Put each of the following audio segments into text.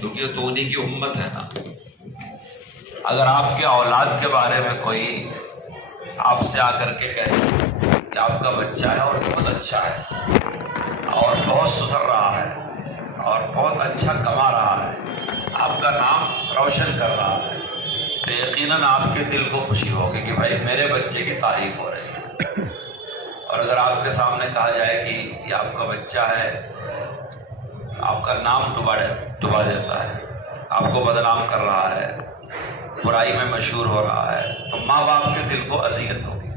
کیونکہ تو انہی کی امت ہے نا۔ اگر آپ کے اولاد کے بارے میں کوئی آپ سے آ کر کے کہے کہ آپ کا بچہ ہے اور بہت اچھا ہے اور بہت سدھر رہا ہے اور بہت اچھا کما رہا ہے، آپ کا نام روشن کر رہا ہے، تو یقیناً آپ کے دل کو خوشی ہوگی کہ بھائی میرے بچے کی تعریف ہو رہی ہے۔ اور اگر آپ کے سامنے کہا جائے کہ یہ آپ کا بچہ ہے، آپ کا نام ڈبا دیتا ہے، آپ کو بدنام کر رہا ہے، برائی میں مشہور ہو رہا ہے، تو ماں باپ کے دل کو اذیت ہوگی۔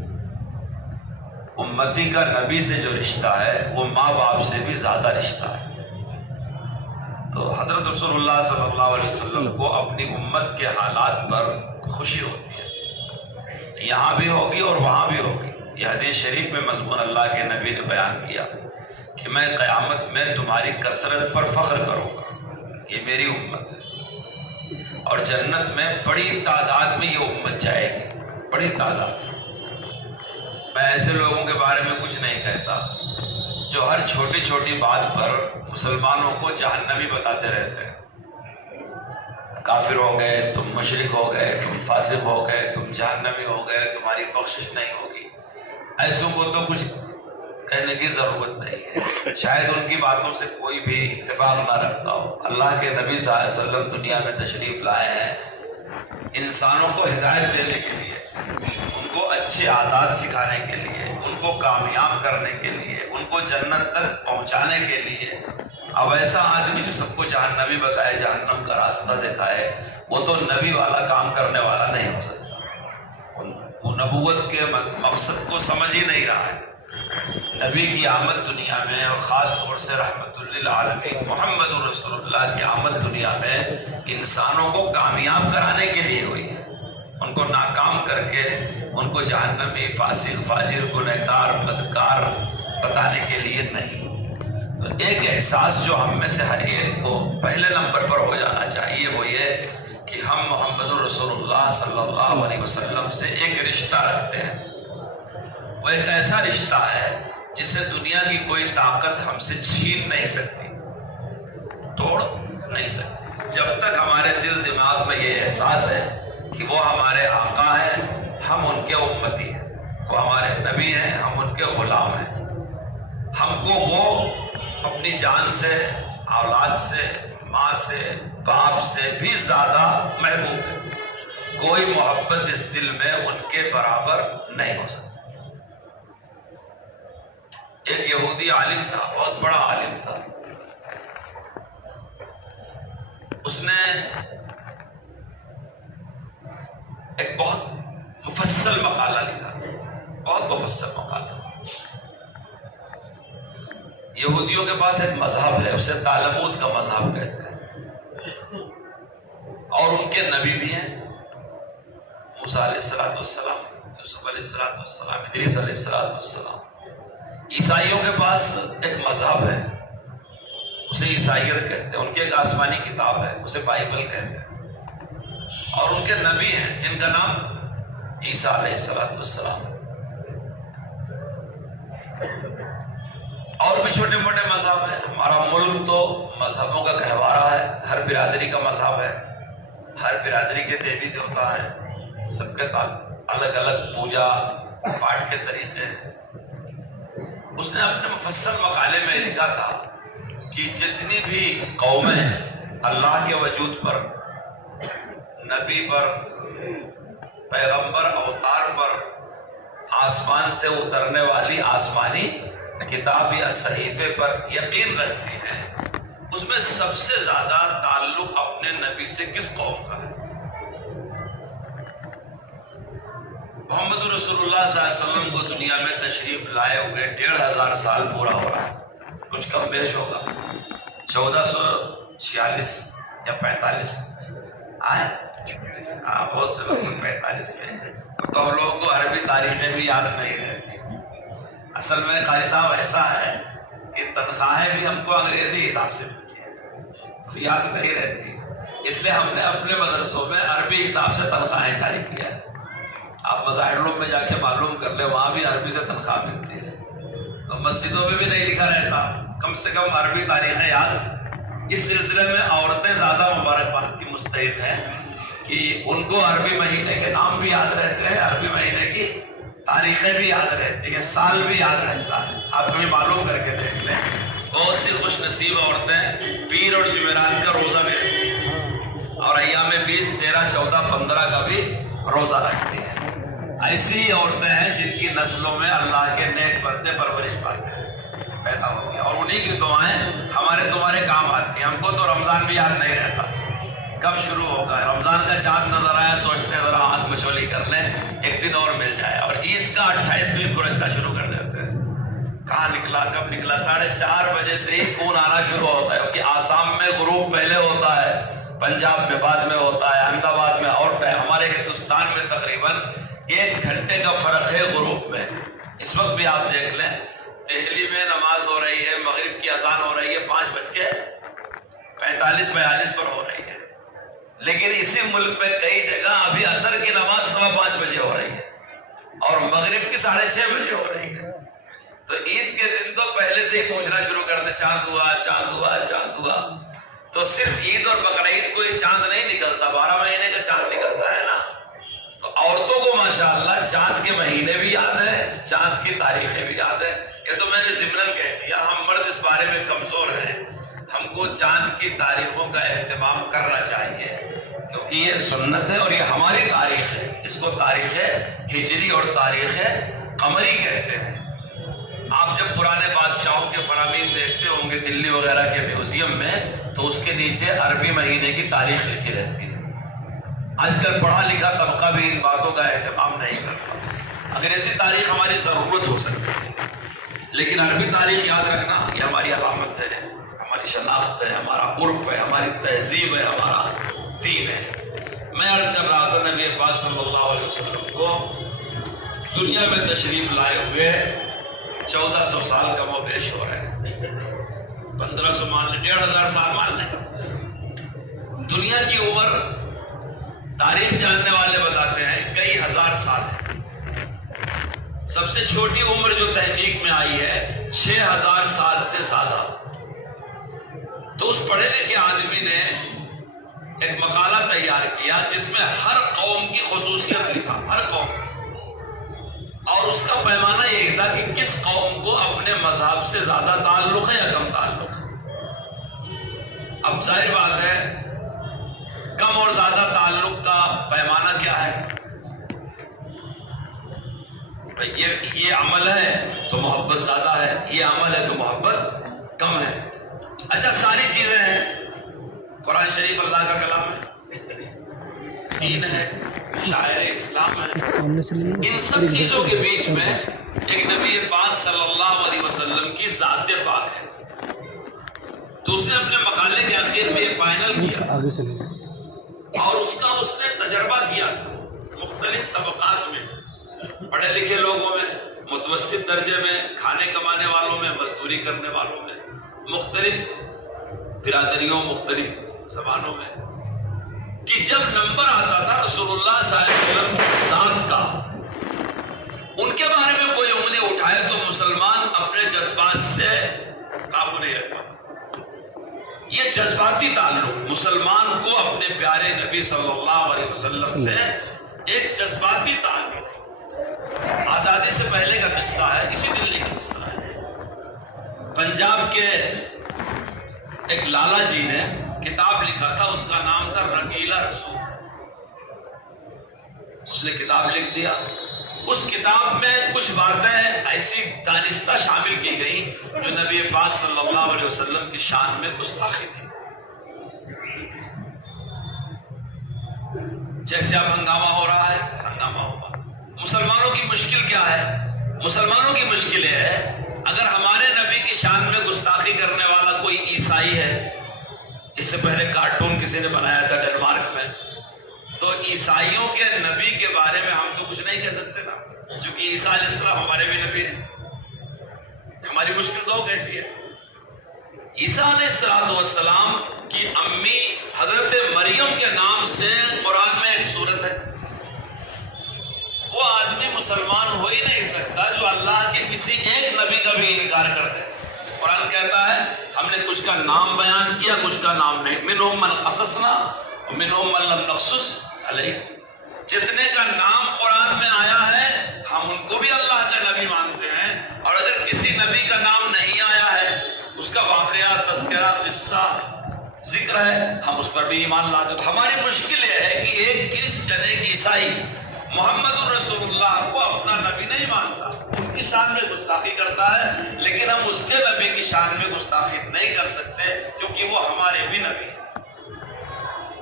امتی کا نبی سے جو رشتہ ہے وہ ماں باپ سے بھی زیادہ رشتہ ہے۔ تو حضرت رسول اللہ صلی اللہ علیہ وسلم کو اپنی امت کے حالات پر خوشی ہوتی ہے، یہاں بھی ہوگی اور وہاں بھی ہوگی۔ یہ حدیث شریف میں مضمون اللہ کے نبی نے بیان کیا کہ میں قیامت میں تمہاری کثرت پر فخر کروں گا، یہ میری امت ہے، اور جنت میں بڑی تعداد میں یہ امت جائے گی، بڑی تعداد۔ میں ایسے لوگوں کے بارے میں کچھ نہیں کہتا جو ہر چھوٹی چھوٹی بات پر مسلمانوں کو جہنمی بتاتے رہتے ہیں۔ کافر ہو گئے، تم مشرک ہو گئے، تم فاسق ہو گئے، تم جہنمی ہو گئے، تمہاری بخشش نہیں ہوگی۔ ایسوں کو تو کچھ کہنے کی ضرورت نہیں ہے، شاید ان کی باتوں سے کوئی بھی اتفاق نہ رکھتا ہو۔ اللہ کے نبی صلی اللہ علیہ وسلم دنیا میں تشریف لائے ہیں انسانوں کو ہدایت دینے کے لیے، ان کو اچھے عادات سکھانے کے لیے، ان کو کامیاب کرنے کے لیے، ان کو جنت تک پہنچانے کے لیے۔ اب ایسا آدمی جو سب کو جہنمی بتائے، جہنم کا راستہ دکھائے، وہ تو نبی والا کام کرنے والا نہیں ہو سکتا، وہ نبوت کے مقصد کو سمجھ ہی نہیں رہا ہے۔ نبی کی آمد دنیا میں، اور خاص طور سے رحمت للعالمین محمد رسول اللہ کی آمد دنیا میں انسانوں کو کامیاب کرانے کے لیے ہوئی ہے، ان کو ناکام کر کے ان کو جہنمی، فاسق، فاجر، گنہگار، بدکار بتانے کے لیے نہیں۔ تو ایک احساس جو ہم میں سے ہر ایک کو پہلے نمبر پر ہو جانا چاہیے وہ یہ کہ ہم محمد رسول اللہ صلی اللہ علیہ وسلم سے ایک رشتہ رکھتے ہیں۔ وہ ایک ایسا رشتہ ہے جسے دنیا کی کوئی طاقت ہم سے چھین نہیں سکتی، توڑ نہیں سکتی۔ جب تک ہمارے دل دماغ میں یہ احساس ہے کہ وہ ہمارے آقا ہیں، ہم ان کے امتی ہیں، وہ ہمارے نبی ہیں، ہم ان کے غلام ہیں، ہم کو وہ اپنی جان سے، اولاد سے، ماں سے، باپ سے بھی زیادہ محبوب ہے۔ کوئی محبت اس دل میں ان کے برابر نہیں ہو سکتی۔ ایک یہودی عالم تھا، بہت بڑا عالم تھا، اس نے ایک بہت مفصل مقالہ لکھا تھا، بہت مفصل مقالہ۔ یہودیوں کے پاس ایک مذہب ہے، اسے طالمود کا مذہب کہتے ہیں، اور ان کے نبی بھی ہیں، موسیٰ علیہ السلام، یوسف علیہ السلام، ادریس علیہ السلام۔ عیسائیوں کے پاس ایک مذہب ہے، اسے عیسائیت کہتے ہیں، ان کی ایک آسمانی کتاب ہے، اسے بائبل کہتے ہیں، اور ان کے نبی ہیں جن کا نام عیسیٰ علیہ السلام۔ اور بھی چھوٹے موٹے مذہب ہیں۔ ہمارا ملک تو مذہبوں کا گہوارہ ہے، ہر برادری کا مذہب ہے، ہر برادری کے دیوی دیوتا ہیں، سب کے الگ الگ پوجا پاٹ کے طریقے ہیں۔ اس نے اپنے مفصل مقالے میں لکھا تھا کہ جتنی بھی قومیں اللہ کے وجود پر، نبی پر، پیغمبر اوتار پر، آسمان سے اترنے والی آسمانی کتاب یا صحیفے پر یقین رکھتی ہیں، اس میں سب سے زیادہ تعلق اپنے نبی سے کس قوم کا ہے؟ محمد رسول اللہ صلی اللہ علیہ وسلم کو دنیا میں تشریف لائے ہوئے 1500 سال پورا ہو رہا ہے، کچھ کم بیش ہوگا، 1446 یا 45 آئے، بہت سے لوگ 45 میں، تو ہم لوگوں کو عربی تاریخیں بھی یاد نہیں رہتی۔ اصل میں قاری صاحب ایسا ہے کہ تنخواہیں بھی ہم کو انگریزی حساب سے ملتی ہیں، تو یاد نہیں رہتی، اس لیے ہم نے اپنے مدرسوں میں عربی حساب سے تنخواہیں جاری کیا ہے۔ آپ مظاہروں میں جا کے معلوم کر لیں، وہاں بھی عربی سے تنخواہ ملتی ہے، تو مسجدوں میں بھی نہیں لکھا رہتا، کم سے کم عربی تاریخیں یاد۔ اس سلسلے میں عورتیں زیادہ مستحق ہیں کہ ان کو عربی مہینے کے نام بھی یاد رہتے ہیں، عربی مہینے کی تاریخیں بھی یاد رہتی ہیں، سال بھی یاد رہتا ہے. آپ کبھی معلوم کر کے دیکھ لیں، بہت سی خوش نصیب عورتیں پیر اور جمعرات کا روزہ بھی رکھتی ہیں اور ایام 20، 13، 14، 15 کا بھی روزہ رکھتی ہیں. ایسی عورتیں ہیں جن کی نسلوں میں اللہ کے نیک بندے پرورش پاتے ہیں، پیدا ہوتی ہیں، اور انہی کی دعائیں ہمارے تمہارے کام آتی ہیں. ہم کو تو رمضان بھی یاد نہیں رہتا کب شروع ہوگا. رمضان کا چاند نظر آیا سوچتے ہیں ذرا آنکھ مچولی کر لیں، ایک دن اور مل جائے، اور عید کا 28 کھرچنا شروع کر دیتے ہیں. کہاں نکلا، کب نکلا. 4:30 بجے سے ہی فون آنا شروع ہوتا ہے، کیونکہ آسام میں غروب پہلے ہوتا ہے، پنجاب میں بعد میں ہوتا ہے، احمد آباد میں اور ٹائم. ہمارے ہندوستان میں تقریباً 1 گھنٹے کا فرق ہے غروب میں. اس وقت بھی آپ دیکھ لیں دہلی میں نماز ہو رہی ہے، مغرب کی اذان ہو رہی ہے 5:45 42 پر ہو رہی ہے، لیکن اسی ملک میں کئی جگہ ابھی عصر کی نماز 5:15 بجے ہو رہی ہے اور مغرب کی 6:30 بجے ہو رہی ہے. تو عید کے دن تو پہلے سے ہی پوچھنا شروع کر دے چاند ہوا، چاند ہوا، چاند ہوا. تو صرف عید اور بقرعید کوئی چاند نہیں نکلتا، 12 مہینے کا چاند نکلتا ہے نا. تو عورتوں کو ماشاءاللہ چاند کے مہینے بھی یاد ہیں، چاند کی تاریخیں بھی یاد ہیں. یہ تو میں نے ضمناً کہہ دیا. ہم مرد اس بارے میں کمزور ہیں، ہم کو چاند کی تاریخوں کا اہتمام کرنا چاہیے، کیونکہ یہ سنت ہے اور یہ ہماری تاریخ ہے. اس کو تاریخ ہجری اور تاریخ قمری کہتے ہیں. آپ جب پرانے بادشاہوں کے فرامین دیکھتے ہوں گے دلی وغیرہ کے میوزیم میں، تو اس کے نیچے عربی مہینے کی تاریخ لکھی رہتی ہے. آج کل پڑھا لکھا طبقہ بھی ان باتوں کا اہتمام نہیں کرتا. انگریزی تاریخ ہماری ضرورت ہو سکتی ہے، لیکن عربی تاریخ یاد رکھنا یہ ہماری علامت ہے، ہماری شناخت ہے، ہمارا عرف ہے، ہماری تہذیب ہے، ہمارا دین ہے. میں عرض کر رہا تھا نبی پاک صلی اللہ علیہ وسلم کو دنیا میں تشریف لائے ہوئے 1400 سال کا وہ بیش ہو رہا ہے. 1500 مان لیں، 1500 سال مان لیں. دنیا کی عمر تاریخ جاننے والے بتاتے ہیں کئی ہزار سال ہے. سب سے چھوٹی عمر جو تحقیق میں آئی ہے 6000 سال سے زیادہ. تو اس پڑھے لکھے آدمی نے ایک مقالہ تیار کیا جس میں ہر قوم کی خصوصیت لکھا، ہر قوم، اور اس کا پیمانہ یہ تھا کہ کس قوم کو اپنے مذہب سے زیادہ تعلق ہے یا کم تعلق ہے. اب ظاہر بات ہے کم اور زیادہ تعلق کا پیمانہ کیا ہے؟ یہ عمل ہے تو محبت زیادہ ہے، یہ عمل ہے تو محبت کم ہے. اچھا ساری چیزیں ہیں، قرآن شریف اللہ کا کلام ہے، دین ہے، شاعر اسلام ہے. ان سب چیزوں کے بیچ میں ایک نبی پاک صلی اللہ علیہ وسلم کی ذات پاک ہے. تو اس نے اپنے مقالے کے آخر میں یہ فائنل کیا اور اس نے تجربہ کیا تھا مختلف طبقات میں، پڑھے لکھے لوگوں میں، متوسط درجے میں، کھانے کمانے والوں میں، مزدوری کرنے والوں میں، مختلف برادریوں، مختلف زبانوں میں، کہ جب نمبر آتا تھا رسول اللہ صلی اللہ علیہ وسلم کی ذات کا، ان کے بارے میں کوئی انگلی اٹھائے تو مسلمان اپنے جذبات سے قابو نہیں رکھتا. یہ جذباتی تعلق مسلمان کو اپنے پیارے نبی صلی اللہ علیہ وسلم سے ایک جذباتی تعلق آزادی سے پہلے کا قصہ ہے، اسی دلی کا قصہ ہے. پنجاب کے ایک لالا جی نے کتاب لکھا تھا، اس کا نام تھا رنگیلا رسول. اس نے کتاب لکھ دیا. اس کتاب میں کچھ باتیں ایسی دانستہ شامل کی گئی جو نبی پاک صلی اللہ علیہ وسلم کی شان میں گستاخی تھی. جیسے اب ہنگامہ ہو رہا ہے، ہنگامہ ہوگا. مسلمانوں کی مشکل کیا ہے؟ مسلمانوں کی مشکل یہ ہے اگر ہمارے نبی کی شان میں گستاخی کرنے والا کوئی عیسائی ہے، اس سے پہلے کارٹون کسی نے بنایا تھا ڈنمارک میں، تو عیسائیوں کے نبی کے بارے میں ہم تو کچھ نہیں کہہ سکتے نا، چونکہ عیسیٰ علیہ السلام ہمارے بھی نبی ہیں. ہماری مشکل تو کیسی ہے؟ عیسیٰ علیہ السلام کی امی حضرت مریم کے نام سے قرآن میں ایک سورت ہے. وہ آدمی مسلمان ہو ہی نہیں سکتا جو اللہ کے کسی ایک نبی کا بھی انکار کر دے. قرآن کہتا ہے ہم نے کچھ کا نام بیان کیا، کچھ کا نام نہیں. منہم من قصصنا منہم من لم نقصص علیک، جتنے کا نام قرآن میں آیا ہے ہم ان کو بھی اللہ کا نبی مانتے ہیں، اور اگر کسی نبی کا نام نہیں آیا ہے، اس کا واقعہ، تذکرہ، قصہ، ذکر ہے، ہم اس پر بھی ایمان لاتے ہیں۔ تو ہماری مشکل یہ ہے کہ ایک کرسچن، ایک عیسائی محمد الرسول اللہ کو اپنا نبی نہیں مانتا، ان کی شان میں گستاخی کرتا ہے، لیکن ہم اس کے نبی کی شان میں گستاخی نہیں کر سکتے کیونکہ وہ ہمارے بھی نبی ہیں۔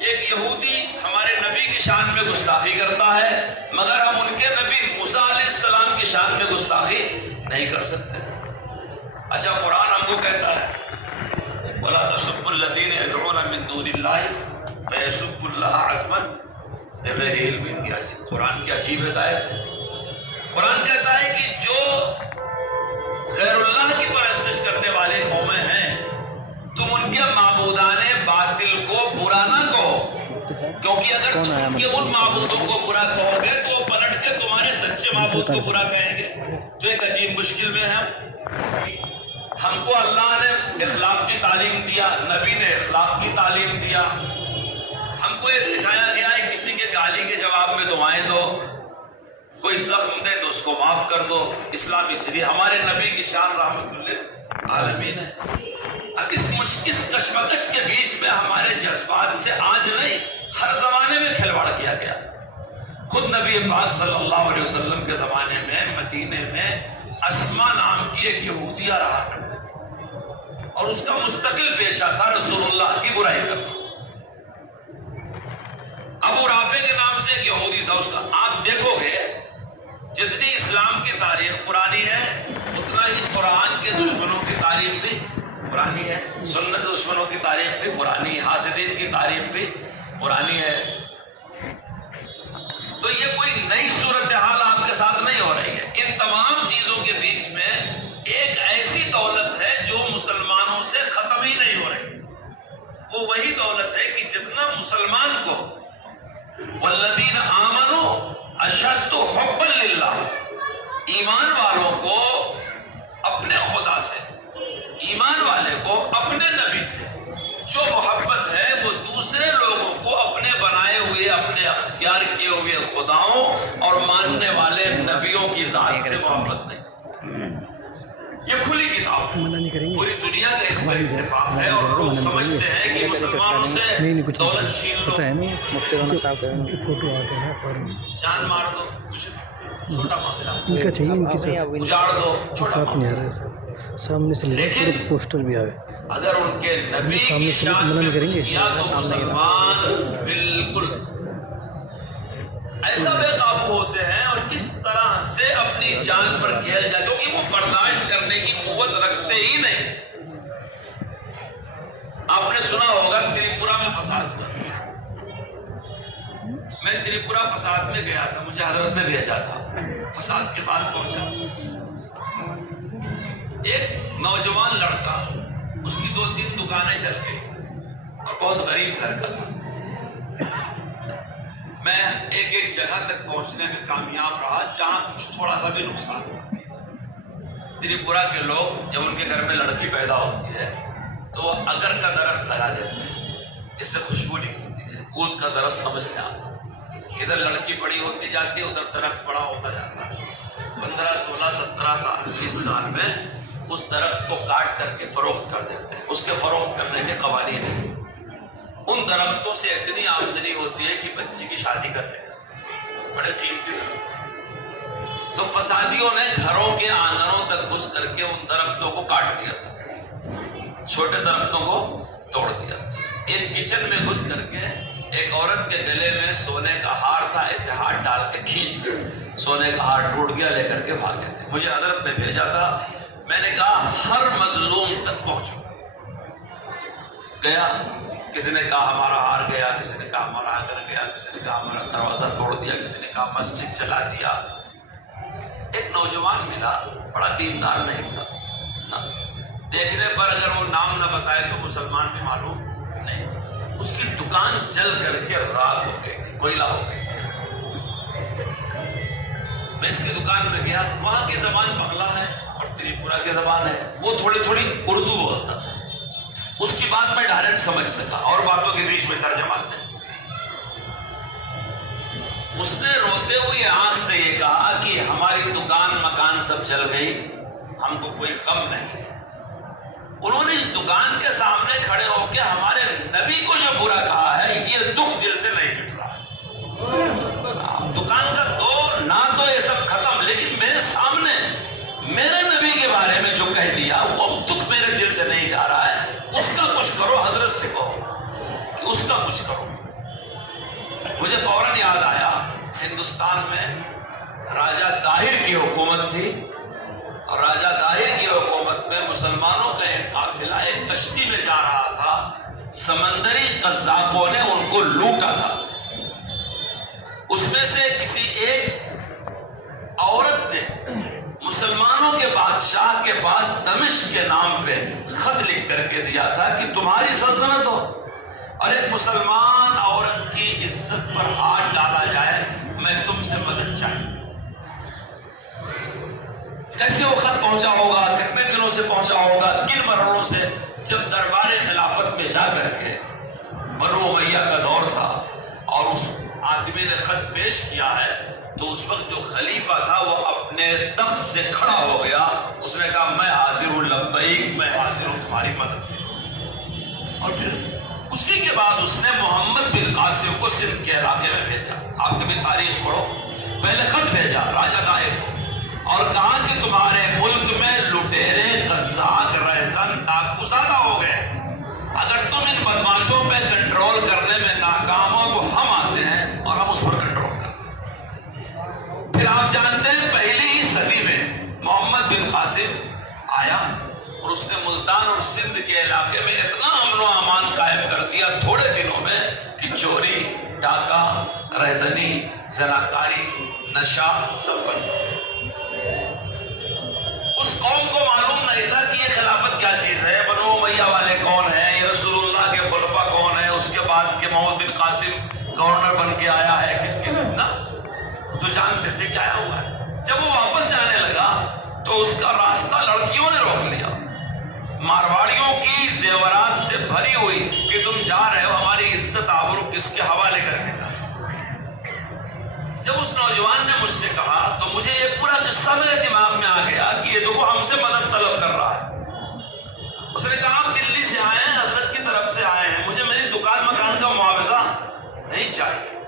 ایک یہودی ہمارے نبی کی شان میں گستاخی کرتا ہے، مگر ہم ان کے نبی موسیٰ علیہ السلام کی شان میں گستاخی نہیں کر سکتے۔ اچھا، قرآن ہم کو کہتا ہے وَلَا تَسُبُّوا الَّذِينَ يَدْعُونَ مِن دُونِ اللَّهِ فَيَسُبُّوا اللَّهَ عَدْوًا بِغَيْرِ عِلْمٍ۔ قرآن کی عجیب ہدایت ہے۔ قرآن کہتا ہے کہ جو غیر اللہ کی پرستش کرنے والے قومیں ہیں، تم ان کے معبودان باطل کو برا نہ کہو، کیونکہ اگر تم ان کے ان معبودوں کو برا کہو گے تو وہ پلٹ کے تمہارے سچے معبود کو برا کہیں گے۔ تو ایک عجیب مشکل میں ہے۔ ہم کو اللہ نے اخلاق کی تعلیم دیا، نبی نے اخلاق کی تعلیم دیا، ہم کو یہ سکھایا گیا ہے کسی کے گالی کے جواب میں دعائیں دو، کوئی زخم دے تو اس کو معاف کر دو۔ اسلام اس لیے ہمارے نبی کی شان رحمت للعالمین ہے۔ اب اس کشمکش کے بیچ میں ہمارے جذبات سے آج نہیں، ہر زمانے میں کھلواڑ کیا گیا۔ خود نبی پاک صلی اللہ علیہ وسلم کے زمانے میں مدینے میں اسما نام کی ایک یہودیہ رہا کرتی تھی، اور اس کا مستقل پیشہ تھا رسول اللہ کی برائی کرنا۔ ابو رافع کے نام سے ایک یہودی تھا، اس کا آپ دیکھو گے جتنی اسلام کی تاریخ پرانی ہے اتنا ہی قرآن کے دشمنوں کی تاریخ بھی پرانی ہے، سنت دشمنوں کی تاریخ بھی پرانی ہے، حاسدین کی تاریخ بھی پرانی ہے۔ تو یہ کوئی نئی صورتحال آپ کے ساتھ نہیں ہو رہی ہے۔ ان تمام چیزوں کے بیچ میں ایک ایسی دولت ہے جو مسلمانوں سے ختم ہی نہیں ہو رہی، وہ وہی دولت ہے کہ جتنا مسلمان کو والذین آمنوا اشد حبا للہ، ایمان والوں کو اپنے خدا سے، ایمان والے کو اپنے نبی سے جو محبت ہے وہ دوسرے لوگوں کو اپنے بنائے ہوئے، اپنے اختیار کیے ہوئے خداؤں اور ماننے والے نبیوں کی ذات سے محبت نہیں۔ یہ کھلی کتاب ہے، پوری دنیا کا اس پر اتفاق ہے، اور لوگ سمجھتے ہیں کہ مسلمانوں سے دولت چھین لو، جان مار دو، چھوٹا معاملہ اجاڑ دو، چھوٹا معاملہ۔ سامنے سے لیکن پوسٹر بھی آئے، اگر ان کے نبی کی شان میں کچھ کیا تو مسلمان بالکل ایسا بے قابو ہوتے ہیں اور اس طرح سے اپنی جان پر کھیل جائے، کیونکہ وہ برداشت کرنے کی قوت رکھتے ہی نہیں۔ آپ نے سنا ہوگا تریپورہ میں فساد ہوا، میں تریپورہ فساد میں گیا تھا، مجھے حضرت نے بھیجا تھا، فساد کے بعد پہنچا۔ ایک نوجوان لڑکا، اس کی 2-3 دکانیں چل گئی تھی اور بہت غریب گھر کا تھا۔ میں ایک جگہ تک پہنچنے میں کامیاب رہا جہاں کچھ تھوڑا سا بھی نقصان ہوا۔ تریپورہ کے لوگ جب ان کے گھر میں لڑکی پیدا ہوتی ہے تو وہ اگر کا درخت لگا دیتے ہیں، جس سے خوشبو نکلتی ہے، اود کا درخت سمجھ میں آتا ہے۔ ادھر لڑکی بڑی ہوتی جاتی ہے، ادھر درخت بڑا ہوتا جاتا ہے۔ 15, 16, 17 سال 20 سال میں اس درخت کو کاٹ کر کے فروخت کر دیتے ہیں، اس کے فروخت کرنے کے قوانین ہیں۔ ان درختوں سے اتنی آمدنی ہوتی ہے کہ بچی کی شادی کرنے کا، بڑے قیمتی درخت۔ تو فسادیوں نے گھروں کے آنگنوں تک گھس کر کے ان درختوں کو کاٹ دیا تھا، چھوٹے درختوں کو توڑ دیا تھا۔ ایک کچن میں گھس کر کے ایک عورت کے گلے میں سونے کا ہار تھا، ایسے ہاتھ ڈال کے کھینچ کر سونے کا ہار ٹوٹ گیا، لے کر کے بھاگے تھے۔ مجھے حضرت نے بھیجا تھا، میں نے کہا ہر مظلوم تک پہنچو۔ گیا، کسی نے کہا ہمارا ہار گیا، کسی نے کہا ہمارا گھر گیا، کسی نے کہا ہمارا دروازہ توڑ دیا، کسی نے کہا مسجد چلا دیا۔ ایک نوجوان ملا، بڑا دیندار نہیں تھا، دیکھنے پر اگر وہ نام نہ بتائے تو مسلمان بھی معلوم نہیں۔ اس کی دکان جل کر کے راکھ ہو گئی تھی، کوئلہ ہو گئی تھی۔ میں اس کی دکان میں گیا، وہاں کی زبان بنگلہ ہے اور تریپورہ کی زبان ہے، وہ تھوڑی تھوڑی اردو بولتا تھا۔ اس کی بات میں ڈائریکٹ سمجھ سکا، اور باتوں کے بیچ میں ترجمہ تھے۔ ہوئی آنکھ سے یہ کہا کہ ہماری دکان مکان سب جل گئی، ہم کو کوئی غم نہیں ہے۔ انہوں نے اس دکان کے سامنے کھڑے ہو کے ہمارے نبی کو جو برا کہا ہے، یہ دکھ دل سے نہیں مٹ رہا ہے۔ دکان کا نہ تو یہ سب ختم، لیکن میرے سامنے میرے نبی کے بارے میں جو کہہ دیا وہ دکھ میرے دل سے نہیں جا رہا ہے، اس کا کچھ کرو، حضرت سے کہو کہ اس کا کچھ کرو۔ مجھے فوراً یاد آیا، ہندوستان میں راجہ طاہر کی حکومت تھی، اور راجہ طاہر کی حکومت میں مسلمانوں کا ایک قافلہ ایک کشتی میں جا رہا تھا، سمندری قذاقوں نے ان کو لوٹا تھا۔ اس میں سے کسی ایک عورت نے مسلمانوں کے بادشاہ کے پاس دمشق کے نام پہ خط لکھ کر کے دیا تھا کہ تمہاری سلطنت ہو اور ایک مسلمان عورت کی عزت پر ہاتھ ڈالا جائے، میں تم سے مدد چاہیے۔ کیسے وہ خط پہنچا ہوگا، کتنے دنوں سے پہنچا ہوگا، کن مرحلوں سے؟ جب دربار خلافت میں جا کر کے بنو امیہ کا دور تھا اور اس آدمی نے خط پیش کیا ہے، تو اس وقت جو خلیفہ تھا وہ اپنے تخت سے کھڑا ہو گیا، اس نے کہا میں حاضر ہوں، لبیک، میں حاضر ہوں تمہاری مدد کے لیے۔ اور پھر اسی کے بعد اس نے محمد بن قاسم کو سندھ کے علاقے میں بھیجا۔ آپ کبھی تاریخ پڑھو، پہلے خط بھیجا راجہ طاہر کو اور کہا کہ تمہارے ملک میں لٹیرے، قزاق، رہزن، ڈاکو زیادہ ہو گئے، اگر تم ان بدماشوں پہ کنٹرول کرنے میں ناکام ہو تو ہم آتے ہیں اور ہم اس پر کنٹرول کرتے ہیں۔ پھر آپ جانتے ہیں پہلی ہی صدی میں محمد بن قاسم آیا اور اس نے ملتان اور سندھ کے علاقے میں اتنا امن و امان قائم کر دیا تھوڑے دنوں میں کہ چوری، ڈاکہ، رہزنی، زناکاری، نشہ سب بند ہو گیا۔ اس قوم کو معلوم نہیں تھا کہ یہ خلافت کیا چیز ہے، بنو امیہ والے کون ہیں، یہ رسول اللہ کے خلفاء کون ہیں، اس کے بعد کے محمد بن قاسم گورنر بن کے آیا ہے کس کے نا، تو جانتے تھے کہ آیا ہوا ہے۔ جب وہ واپس جانے لگا تو اس کا راستہ لڑکیوں نے روک لیا، مارواڑیوں کی زیورات سے بھری ہوئی کہ تم جا رہے ہو، ہماری عزت آبرو کس کے حوالے کر کے جا۔ جب اس نوجوان نے مجھ سے کہا تو مجھے یہ پورا قصہ میرے دماغ میں آ گیا کہ یہ دیکھو ہم سے مدد طلب کر رہا ہے۔ اس نے کہا آپ دلی سے آئے ہیں، حضرت کی طرف سے آئے ہیں، مجھے میری دکان مکان کا معاوضہ نہیں چاہیے۔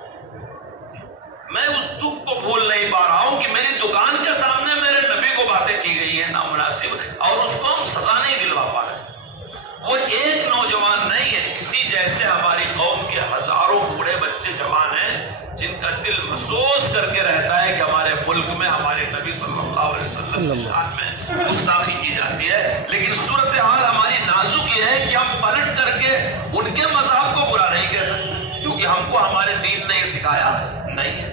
میں اس دکھ کو بھول نہیں پا رہا ہوں کہ میری دکان کے سامنے میرے نبی کو باتیں کی گئی ہیں نامناسب، اور اس کو ہم سزا نہیں دلوا پا رہے۔ وہ ایک نوجوان نہیں ہے، اسی جیسے ہماری قوم کے ہزاروں بوڑھے بچے جوان ہیں جن کا دل محسوس کر کے رہتا ہے کہ ہمارے ملک میں ہمارے نبی صلی اللہ علیہ وسلم کی شان میں گستاخی کی جاتی ہے، لیکن صورتحال ہماری نازک یہ ہے کہ ہم پلٹ کر کے ان کے مذہب کو برا نہیں کہہ سکتے، کیونکہ ہم کو ہمارے دین نے یہ سکھایا نہیں ہے۔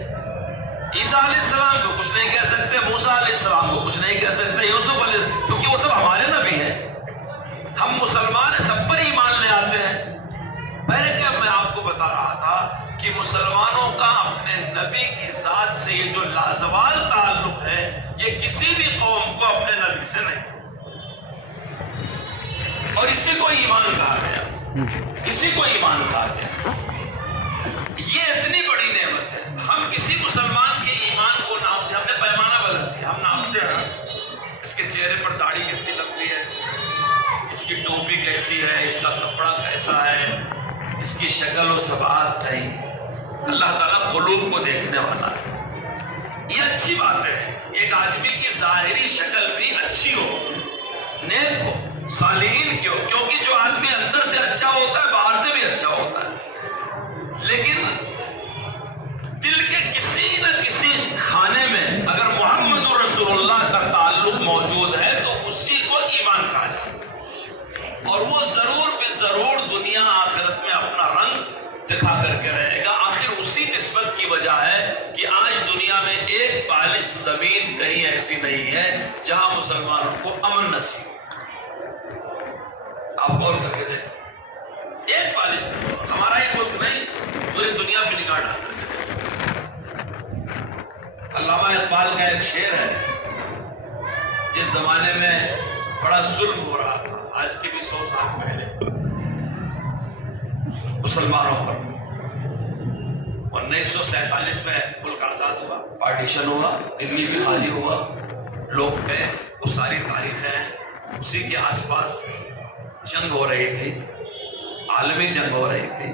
عیسیٰ علیہ السلام کو کچھ نہیں کہہ سکتے، موسیٰ علیہ السلام کو کچھ نہیں کہہ سکتے، یوسف علیہ السلام، کیونکہ وہ سب ہمارے نبی ہیں۔ ہم مسلمان سب پر ایمان لے آتے ہیں۔ پہلے کہ میں آپ کو بتا رہا تھا کہ مسلمانوں کا اپنے نبی کی ذات سے یہ جو لازوال تعلق ہے، یہ کسی بھی قوم کو اپنے نبی سے نہیں، اور اسی کو ایمان کہا گیا، اسی کو ایمان کہا گیا۔ یہ اتنی بڑی نعمت ہے، ہم کسی مسلمان کے ایمان کو ناپتے، ہم نے پیمانہ بدل دیا، ہم ناپتے ہیں اس کے چہرے پر داڑھی کتنی لمبی ہے، اس کی ٹوپی کیسی ہے، اس کا کپڑا کیسا ہے، اس کی شکل و صفات نہیں۔ اللہ تعالیٰ قلوب کو دیکھنے والا ہے۔ یہ اچھی بات ہے، ایک آدمی کی ظاہری شکل بھی اچھی ہو، نیک ہو، صالحین کی ہو، کیونکہ جو آدمی اندر سے اچھا ہوتا ہے باہر سے بھی اچھا ہوتا ہے، لیکن دل کے کسی نہ کسی کھانے میں اگر محمد رسول اللہ کا تعلق موجود ہے تو اسی کو ایمان کہا جاتا ہے، اور وہ ضرور بھی ضرور دنیا آخرت میں اپنا رنگ دکھا کر کے رہے گا۔ آخر اسی نسبت کی وجہ ہے کہ آج دنیا میں ایک بالش زمین کہیں ایسی نہیں ہے جہاں مسلمانوں کو امن نصیب ہو۔ آپ غور کر کے دیکھیں، ایک بالش زمین، ہمارا ہی ملک نہیں، پوری دنیا پہ نگاہ ڈال کر کے دیکھیں۔ علامہ اقبال کا ایک شعر ہے، جس زمانے میں بڑا ظلم ہو رہا تھا، آج کے بھی 100 سال پہلے، مسلمانوں پر، 1947 میں ملک آزاد ہوا، پارٹیشن ہوا، دلی بھی خالی ہوا، لوگ گئے، وہ ساری تاریخیں ہیں، اسی کے آس پاس جنگ ہو رہی تھی، عالمی جنگ ہو رہی تھی۔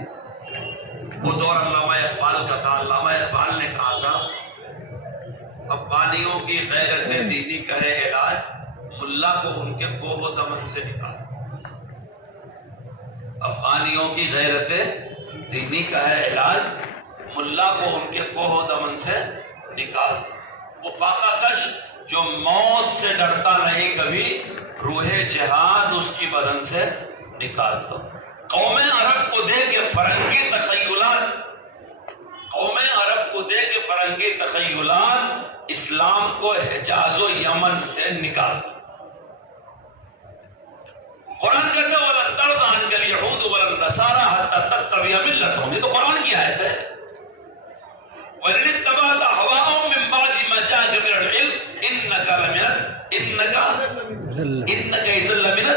وہ دور علامہ اقبال کا تھا۔ علامہ اقبال نے کہا تھا افغانیوں کی غیرت دینی کا ہے علاج، ملا کو ان کے کوہ و دمن سے نکال۔ افغانیوں کی غیرت دینی کا ہے علاج، ملا کو ان کے کوہ و دمن سے نکال۔ وہ فاقہ کش جو موت سے ڈرتا نہیں کبھی، روح جہاد اس کی بدن سے نکال دو۔ قوم عرب کو دے کے فرنگی تخیلات، قوم عرب کو دے کے فرنگی تخیلات، اسلام کو حجاز و یمن سے نکال دو۔ قرآن کہتا ہے وَلَن تَرْضَ عَنْكَ الْيَهُودُ وَلَا النَّصَارَىٰ حَتَّىٰ تَتَّبِعَ مِلَّتَهُمْ، یہ تو قرآن کی آیت ہے۔ وَإِنِ اتَّبَعْتَ أَهْوَاءَهُم مِّن بَعْدِ مَا جَاءَكَ مِنَ الْعِلْمِ إِنَّكَ إِذًا لَّمِنَ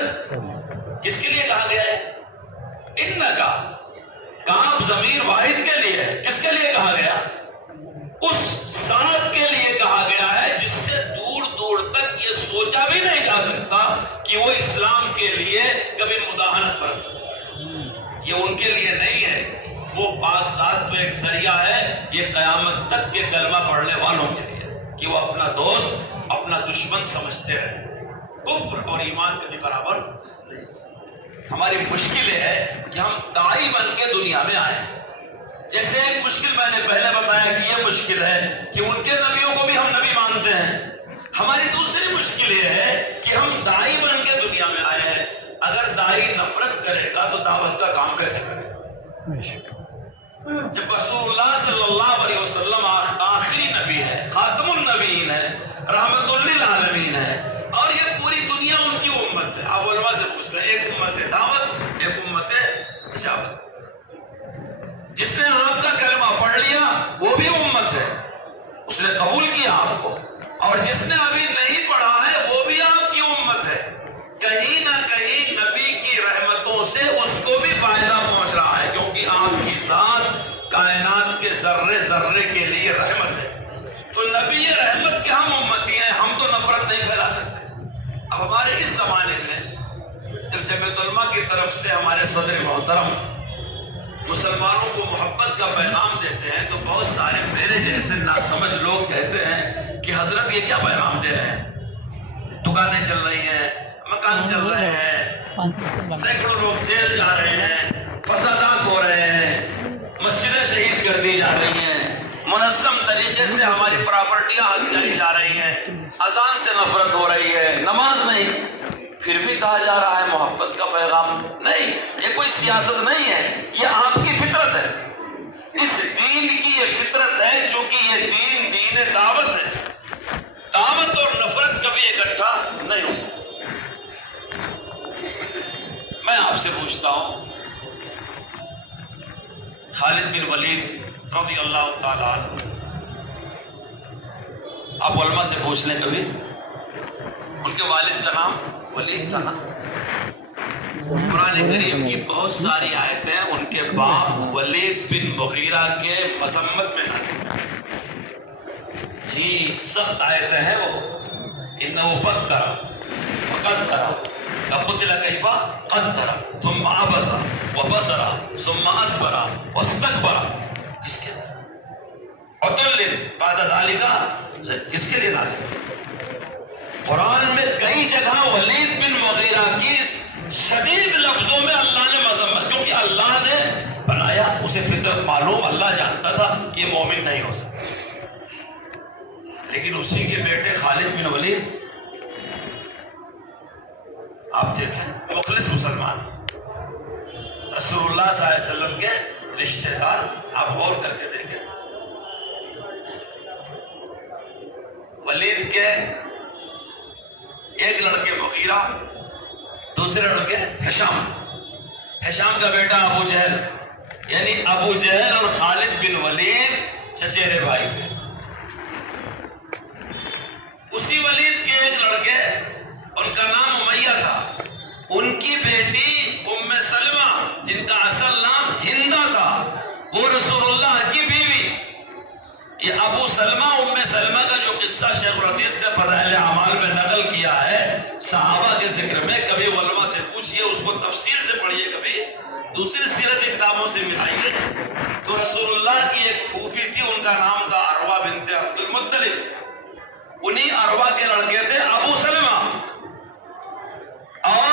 کس کے لیے کہا گیا ہے؟ انکا، کاف ضمیر واحد کے لیے ہے۔ کس کے لیے کہا گیا؟ اس ذات کے لیے کہا گیا ہے جس سے دور دور تک یہ سوچا بھی نہیں جا سکتا کہ وہ اسلام کے لیے کبھی مداہنت برت سکتا ہے۔ یہ ان کے لیے نہیں ہے، وہ پاک ذات تو ایک ذریعہ ہے، یہ قیامت تک کے کلمہ پڑھنے والوں کے لیے کہ وہ اپنا دوست اپنا دشمن سمجھتے رہے۔ کفر اور ایمان کے برابر نہیں ہو سکتا۔ ہماری مشکل یہ ہے کہ ہم داعی بن کے دنیا میں آئے ہیں۔ جیسے ایک مشکل میں نے پہلے بتایا کہ یہ مشکل ہے کہ ان کے نبیوں کو بھی ہم نبی مانتے ہیں۔ ہماری دوسری مشکل یہ ہے کہ ہم داعی بن کے دنیا میں آئے ہیں۔ اگر داعی نفرت کرے گا تو دعوت کا کام کیسے کرے گا؟ جب رسول اللہ صلی اللہ علیہ وسلم آخری نبی ہے، خاتم النبیین ہے، رحمت للعالمین ہے، اور یہ پوری دنیا ان کی امت ہے۔ آپ علماء سے پوچھ رہے ہیں، ایک امت دعوت، ایک امت اجابت۔ جس نے آپ کا کلمہ پڑھ لیا وہ بھی امت ہے، اس نے قبول کیا آپ کو، اور جس نے ابھی نہیں پڑھا ہے وہ بھی آپ کی امت ہے۔ کہیں نہ کہیں نبی کی رحمتوں سے اس کو بھی فائدہ پہنچ رہا ہے، کیونکہ آپ کی ذات کائنات کے ذرے ذرے کے لیے رحمت ہے۔ تو نبی رحمت کے ہم امتی ہیں، ہم تو نفرت نہیں پھیلا سکتے۔ اب ہمارے اس زمانے میں جب جمعیت علماء کی طرف سے ہمارے صدر محترم مسلمانوں کو محبت کا پیغام دیتے ہیں تو بہت سارے میرے جیسے ناسمجھ لوگ کہتے ہیں کہ حضرت یہ کیا پیغام دے رہے ہیں؟ دکانیں چل رہی ہیں، مکان چل رہے ہیں، سینکڑوں لوگ جیل جا رہے ہیں، فسادات ہو رہے ہیں، مسجدیں شہید کر دی جا رہی ہیں، منظم طریقے سے ہماری پراپرٹیاں ہتھیاری جا رہی ہیں، اذان سے نفرت ہو رہی ہے، نماز نہیں، پھر بھی کہا جا رہا ہے محبت کا پیغام۔ نہیں، یہ کوئی سیاست نہیں ہے، یہ آپ کی فطرت ہے۔ اس دین کی یہ فطرت ہے، چونکہ یہ دین دعوت ہے۔ دعوت اور نفرت کبھی اکٹھا نہیں ہو سکتا۔ میں آپ سے پوچھتا ہوں، خالد بن ولید رضی اللہ تعالی عنہ، آپ علماء سے پوچھ لیں کبھی، ان کے والد کا نام ولید تھا نا؟ قرآن کریم کی بہت ساری آیتیں ان کے باپ ولید بن مغیرہ کے مذمت میں نازل جی سخت آیتیں ہیں وہ۔ انہو فکر وقدر فقتل کیف قدر ثم عبس وبصر ثم ادبر واستکبر، کس کے عتل بعد ذلک، کس کے لیے نازل؟ قرآن میں کئی جگہ ولید بن مغیرہ کی شدید لفظوں میں اللہ نے مذمت، کیونکہ اللہ نے بنایا، اسے فطرت معلوم، اللہ جانتا تھا یہ مومن نہیں ہو سکتا، لیکن اسی کے بیٹے خالد بن ولید آپ دیکھیں، مخلص مسلمان، رسول اللہ صلی اللہ علیہ وسلم کے رشتہ دار، آپ غور کر کے دیکھیں، ولید کے ایک لڑکے مغیرہ، دوسرے لڑکے ہشام کا بیٹا ابو جہل، یعنی ابو جہل اور خالد بن ولید چچیرے بھائی تھے۔ اسی ولید کے ایک لڑکے، ان کا نام امیہ تھا، ان کی بیٹی ام سلمہ جن کا اصل نام ہندہ تھا، وہ رسول اللہ کی بیوی ابو سلمہ ام سلمہ کا جو قصہ شیخ الحدیث نے فضائل اعمال میں نقل کیا ہے صحابہ کے ذکر میں، کبھی علماء سے پوچھئے، اس کو تفصیل سے پڑھیے، کبھی دوسری سیرت کی کتابوں سے ملائیے، تو رسول اللہ کی ایک پھوپھی تھی، ان کا نام تھا عروہ بنت عبد المطلب، انہی عروہ کے لڑکے تھے ابو سلمہ، اور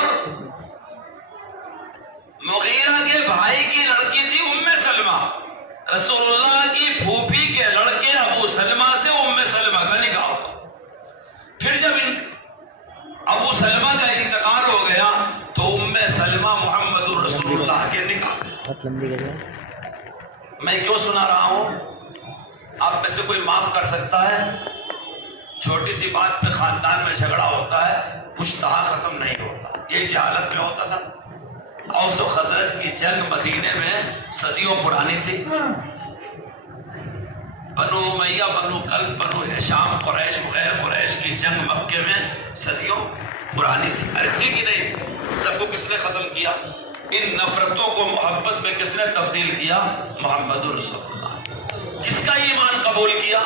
مغیرہ کے بھائی کی لڑکی تھی ام سلمہ۔ رسول اللہ کی پھوپھی کے لڑکے ابو سلمہ سے ام سلمہ کا نکاح ہوا۔ پھر جب ابو سلمہ کا انتقال ہو گیا تو ام سلمہ محمد رسول اللہ کے نکاح۔ میں کیوں سنا رہا ہوں؟ آپ میں سے کوئی معاف کر سکتا ہے؟ چھوٹی سی بات پہ خاندان میں جھگڑا ہوتا ہے، پشتہا ختم نہیں ہوتا، یہ جہالت میں ہوتا تھا۔ اوس و خزرج کی جنگ مدینے میں صدیوں پرانی تھی، بنو امیہ، بنو کلب، بنو ہشام، قریش وغیر قریش کی جنگ مکے میں صدیوں پرانی تھی۔ ارے تھی کہ نہیں؟ سب کو کس نے ختم کیا؟ ان نفرتوں کو محبت میں کس نے تبدیل کیا؟ محمد رسول اللہ۔ کس کا ایمان قبول کیا؟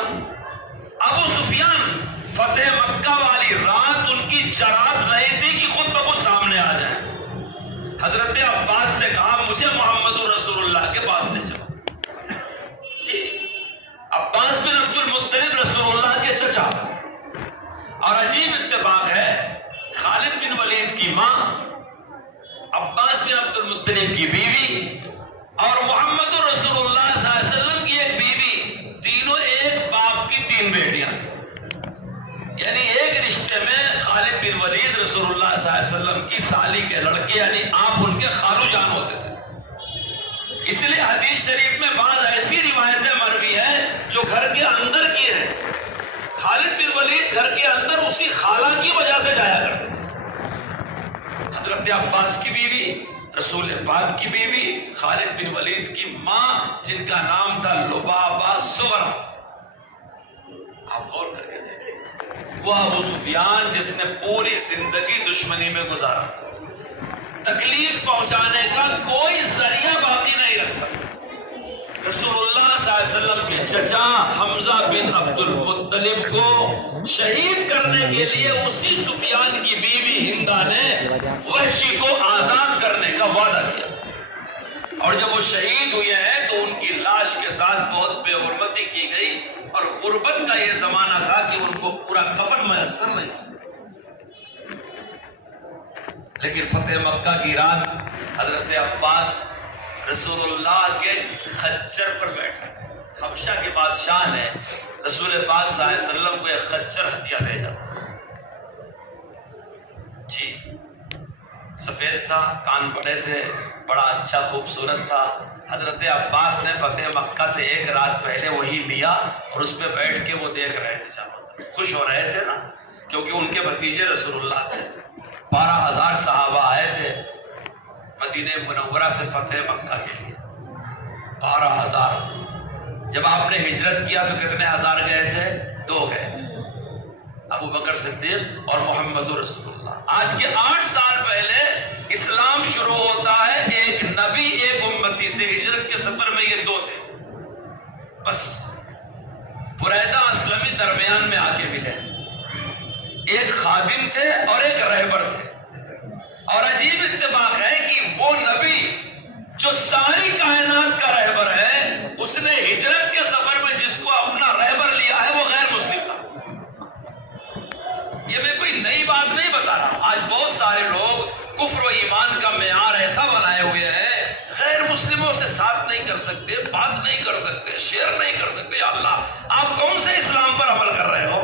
ابو سفیان۔ فتح مکہ والی رات ان کی جرات نہیں تھی کہ خود بخود سامنے آ جائیں، حضرت عباس سے کہا مجھے محمد رسول اللہ کے پاس لے جاؤ۔ جی، عباس بن عبد المطلب رسول اللہ کے چچا، اور عجیب اتفاق ہے، خالد بن ولید کی ماں، عباس بن عبد المطلب کی بیوی، اور محمد رسول اللہ صلی اللہ علیہ وسلم کی ایک بیوی، تینوں ایک باپ کی تین بیٹیاں تھیں۔ یعنی ایک رشتے میں خالد بن ولید رسول اللہ صلی اللہ علیہ وسلم کی سالی کے لڑکے، یعنی آپ ان کے خالو جان ہوتے تھے۔ اس لیے حدیث شریف میں بعض ایسی روایتیں مروی ہیں جو گھر کے اندر کی ہیں۔ خالد بن ولید گھر کے اندر اسی خالہ کی وجہ سے جایا کرتے تھے۔ حضرت عباس کی بیوی، رسول پاک کی بیوی، خالد بن ولید کی ماں، جن کا نام تھا لبابہ صغرا۔ آپ غور کر کے دیکھیں، وہ ابو سفیان جس نے پوری زندگی دشمنی میں گزارا تھا، تکلیف پہنچانے کا کوئی ذریعہ باقی نہیں رکھا، رسول اللہ صلی اللہ علیہ وسلم کے چچا حمزہ بن عبد المطلب کو شہید کرنے کے لیے اسی سفیان کی بیوی ہندا نے وحشی کو آزاد کرنے کا وعدہ کیا تھا، اور جب وہ شہید ہوئے ہیں تو ان کی لاش کے ساتھ بہت بے حرمتی کی گئی، اور غربت کا یہ زمانہ تھا کہ ان کو پورا کفن میسر نہیں ہو سکتا۔ لیکن فتح مکہ کی رات حضرت عباس رسول اللہ کے خچر پر بیٹھا، حبشہ کے بادشاہ نے رسول پاک صلی اللہ علیہ وسلم کو ایک خچر ہدیہ بھیجا تھا۔ جی، سفید تھا، کان بڑے تھے، بڑا اچھا خوبصورت تھا۔ حضرت عباس نے فتح مکہ سے ایک رات پہلے وہی لیا اور اس پہ بیٹھ کے وہ دیکھ رہے تھے، خوش ہو رہے تھے نا، کیونکہ ان کے بھتیجے رسول اللہ تھے۔ 12,000 صحابہ آئے تھے مدینہ منورہ سے فتح مکہ کے لیے، 12,000۔ جب آپ نے ہجرت کیا تو کتنے ہزار گئے تھے؟ 2 گئے تھے، ابو بکر صدیق اور محمد رسول اللہ۔ آج کے 8 سال پہلے اسلام شروع ہوتا ہے ایک نبی ایک امتی سے، ہجرت کے سفر میں یہ 2 تھے بس، بریدہ اسلمی درمیان میں آ کے ملے، ایک خادم تھے اور ایک رہبر تھے۔ اور عجیب اتفاق ہے کہ وہ نبی جو ساری کائنات کا رہبر ہے، اس نے ہجرت کے سفر میں جس کو اپنا رہبر لیا ہے وہ غیر مسلم تھا۔ یہ میں کوئی نئی بات نہیں بتا رہا، آج بہت سارے لوگ کفر و ایمان کا معیار ایسا بنائے ہوئے ہیں، غیر مسلموں سے ساتھ نہیں کر سکتے، بات نہیں کر سکتے، شیئر نہیں کر سکتے۔ یا اللہ، آپ کون سے اسلام پر عمل کر رہے ہو؟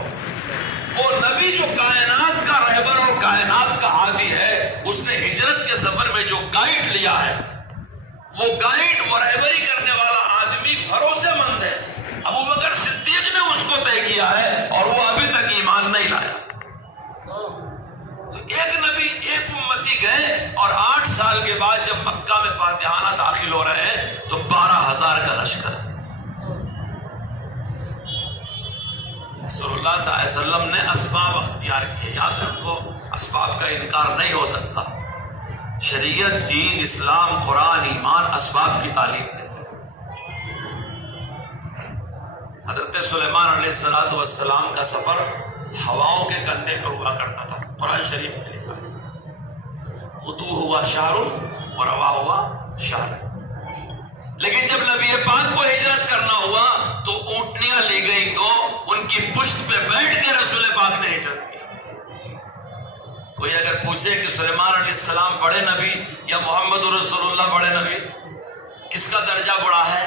وہ نبی جو کائنات کا رہبر اور کائنات کا ہادی ہے، اس نے ہجرت کے سفر میں جو گائیڈ لیا ہے، وہ گائیڈ، وہ رہبری کرنے والا آدمی بھروسے مند ہے۔ ابو بکر صدیق نے اس کو طے کیا ہے اور وہ ابھی تک ایمان نہیں لایا۔ تو ایک نبی ایک امتی گئے، اور 8 سال کے بعد جب مکہ میں فاتحانہ داخل ہو رہے ہیں تو 12,000 کا لشکر ہے۔ رسول اللہ صلی اللہ علیہ وسلم نے اسباب اختیار کیے، یاد رکھو اسباب کا انکار نہیں ہو سکتا۔ شریعت، دین، اسلام، قرآن، ایمان اسباب کی تعلیم دیتے ہیں۔ حضرت سلیمان علیہ السلام کا سفر ہواؤں کے کندھے پہ ہوا کرتا تھا. قرآن شریف میں لکھا ہے غدو ہوا شہر و روا ہوا شہر. لیکن جب نبی پاک کو ہجرت کرنا ہوا تو اونٹنیاں لی گئی دو, ان کی پشت پہ بیٹھ کے رسول پاک نے ہجرت کی. کوئی اگر پوچھے کہ سلیمان علیہ السلام بڑے نبی یا محمد رسول اللہ بڑے نبی, کس کا درجہ بڑا ہے؟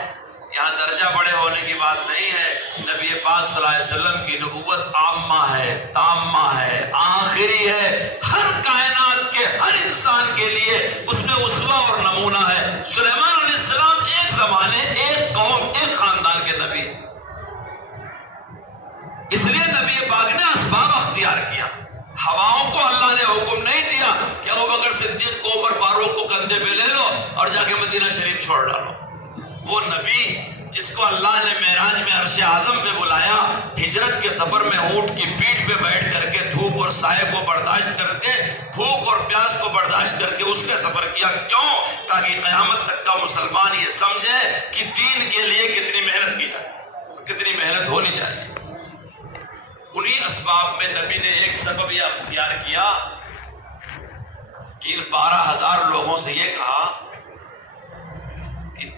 یہاں درجہ بڑے ہونے کی بات نہیں ہے. نبی پاک صلی اللہ علیہ وسلم کی نبوت عامہ ہے, تامہ ہے, آخری ہے. ہر کائنات کے ہر انسان کے لیے اس میں اسوہ اور نمونہ ہے. سلیمان علیہ السلام ایک زمانے, ایک قوم, ایک خاندان کے نبی ہیں. اس لیے نبی پاک نے اسباب اختیار کیا. ہواؤں کو اللہ نے حکم نہیں دیا کہ ابوبکر صدیق کو, عمر فاروق کو کندھے پہ لے لو اور جا کے مدینہ شریف چھوڑ ڈالو. وہ نبی جس کو اللہ نے معراج میں عرش اعظم پہ بلایا, ہجرت کے سفر میں اونٹ کی پیٹھ پہ بیٹھ کر کے دھوپ اور سائے کو برداشت کر کے, بھوک اور پیاس کو برداشت کر کے اس نے سفر کیا. کیوں؟ تاکہ قیامت تک کا مسلمان یہ سمجھے کہ دین کے لیے کتنی محنت کی جاتی ہے اور کتنی محنت ہونی چاہیے. انہی اسباب میں نبی نے ایک سبب یہ اختیار کیا کہ ان 12,000 لوگوں سے یہ کہا کہ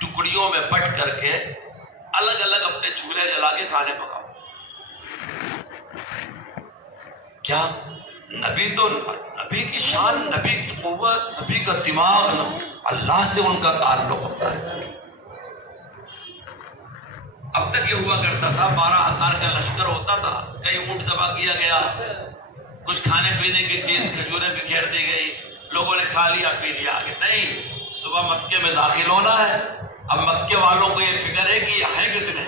ٹکڑیوں میں بٹ کر کے الگ الگ اپنے چولہے جلا کے کھانے پکاؤ. کیا نبی تو نبی کی شان, نبی کی قوت, نبی کا دماغ, اللہ سے ان کا تعلق ہوتا ہے. اب تک یہ ہوا کرتا تھا 12,000 کا لشکر ہوتا تھا, کئی اونٹ ذبح کیا گیا, کچھ کھانے پینے کی چیز کھجوریں بکھیر دی گئی, لوگوں نے کھا لیا پی لیا. آگے نہیں, صبح مکے میں داخل ہونا ہے. اب مکے والوں کو یہ فکر ہے کہ یہ ہے کتنے,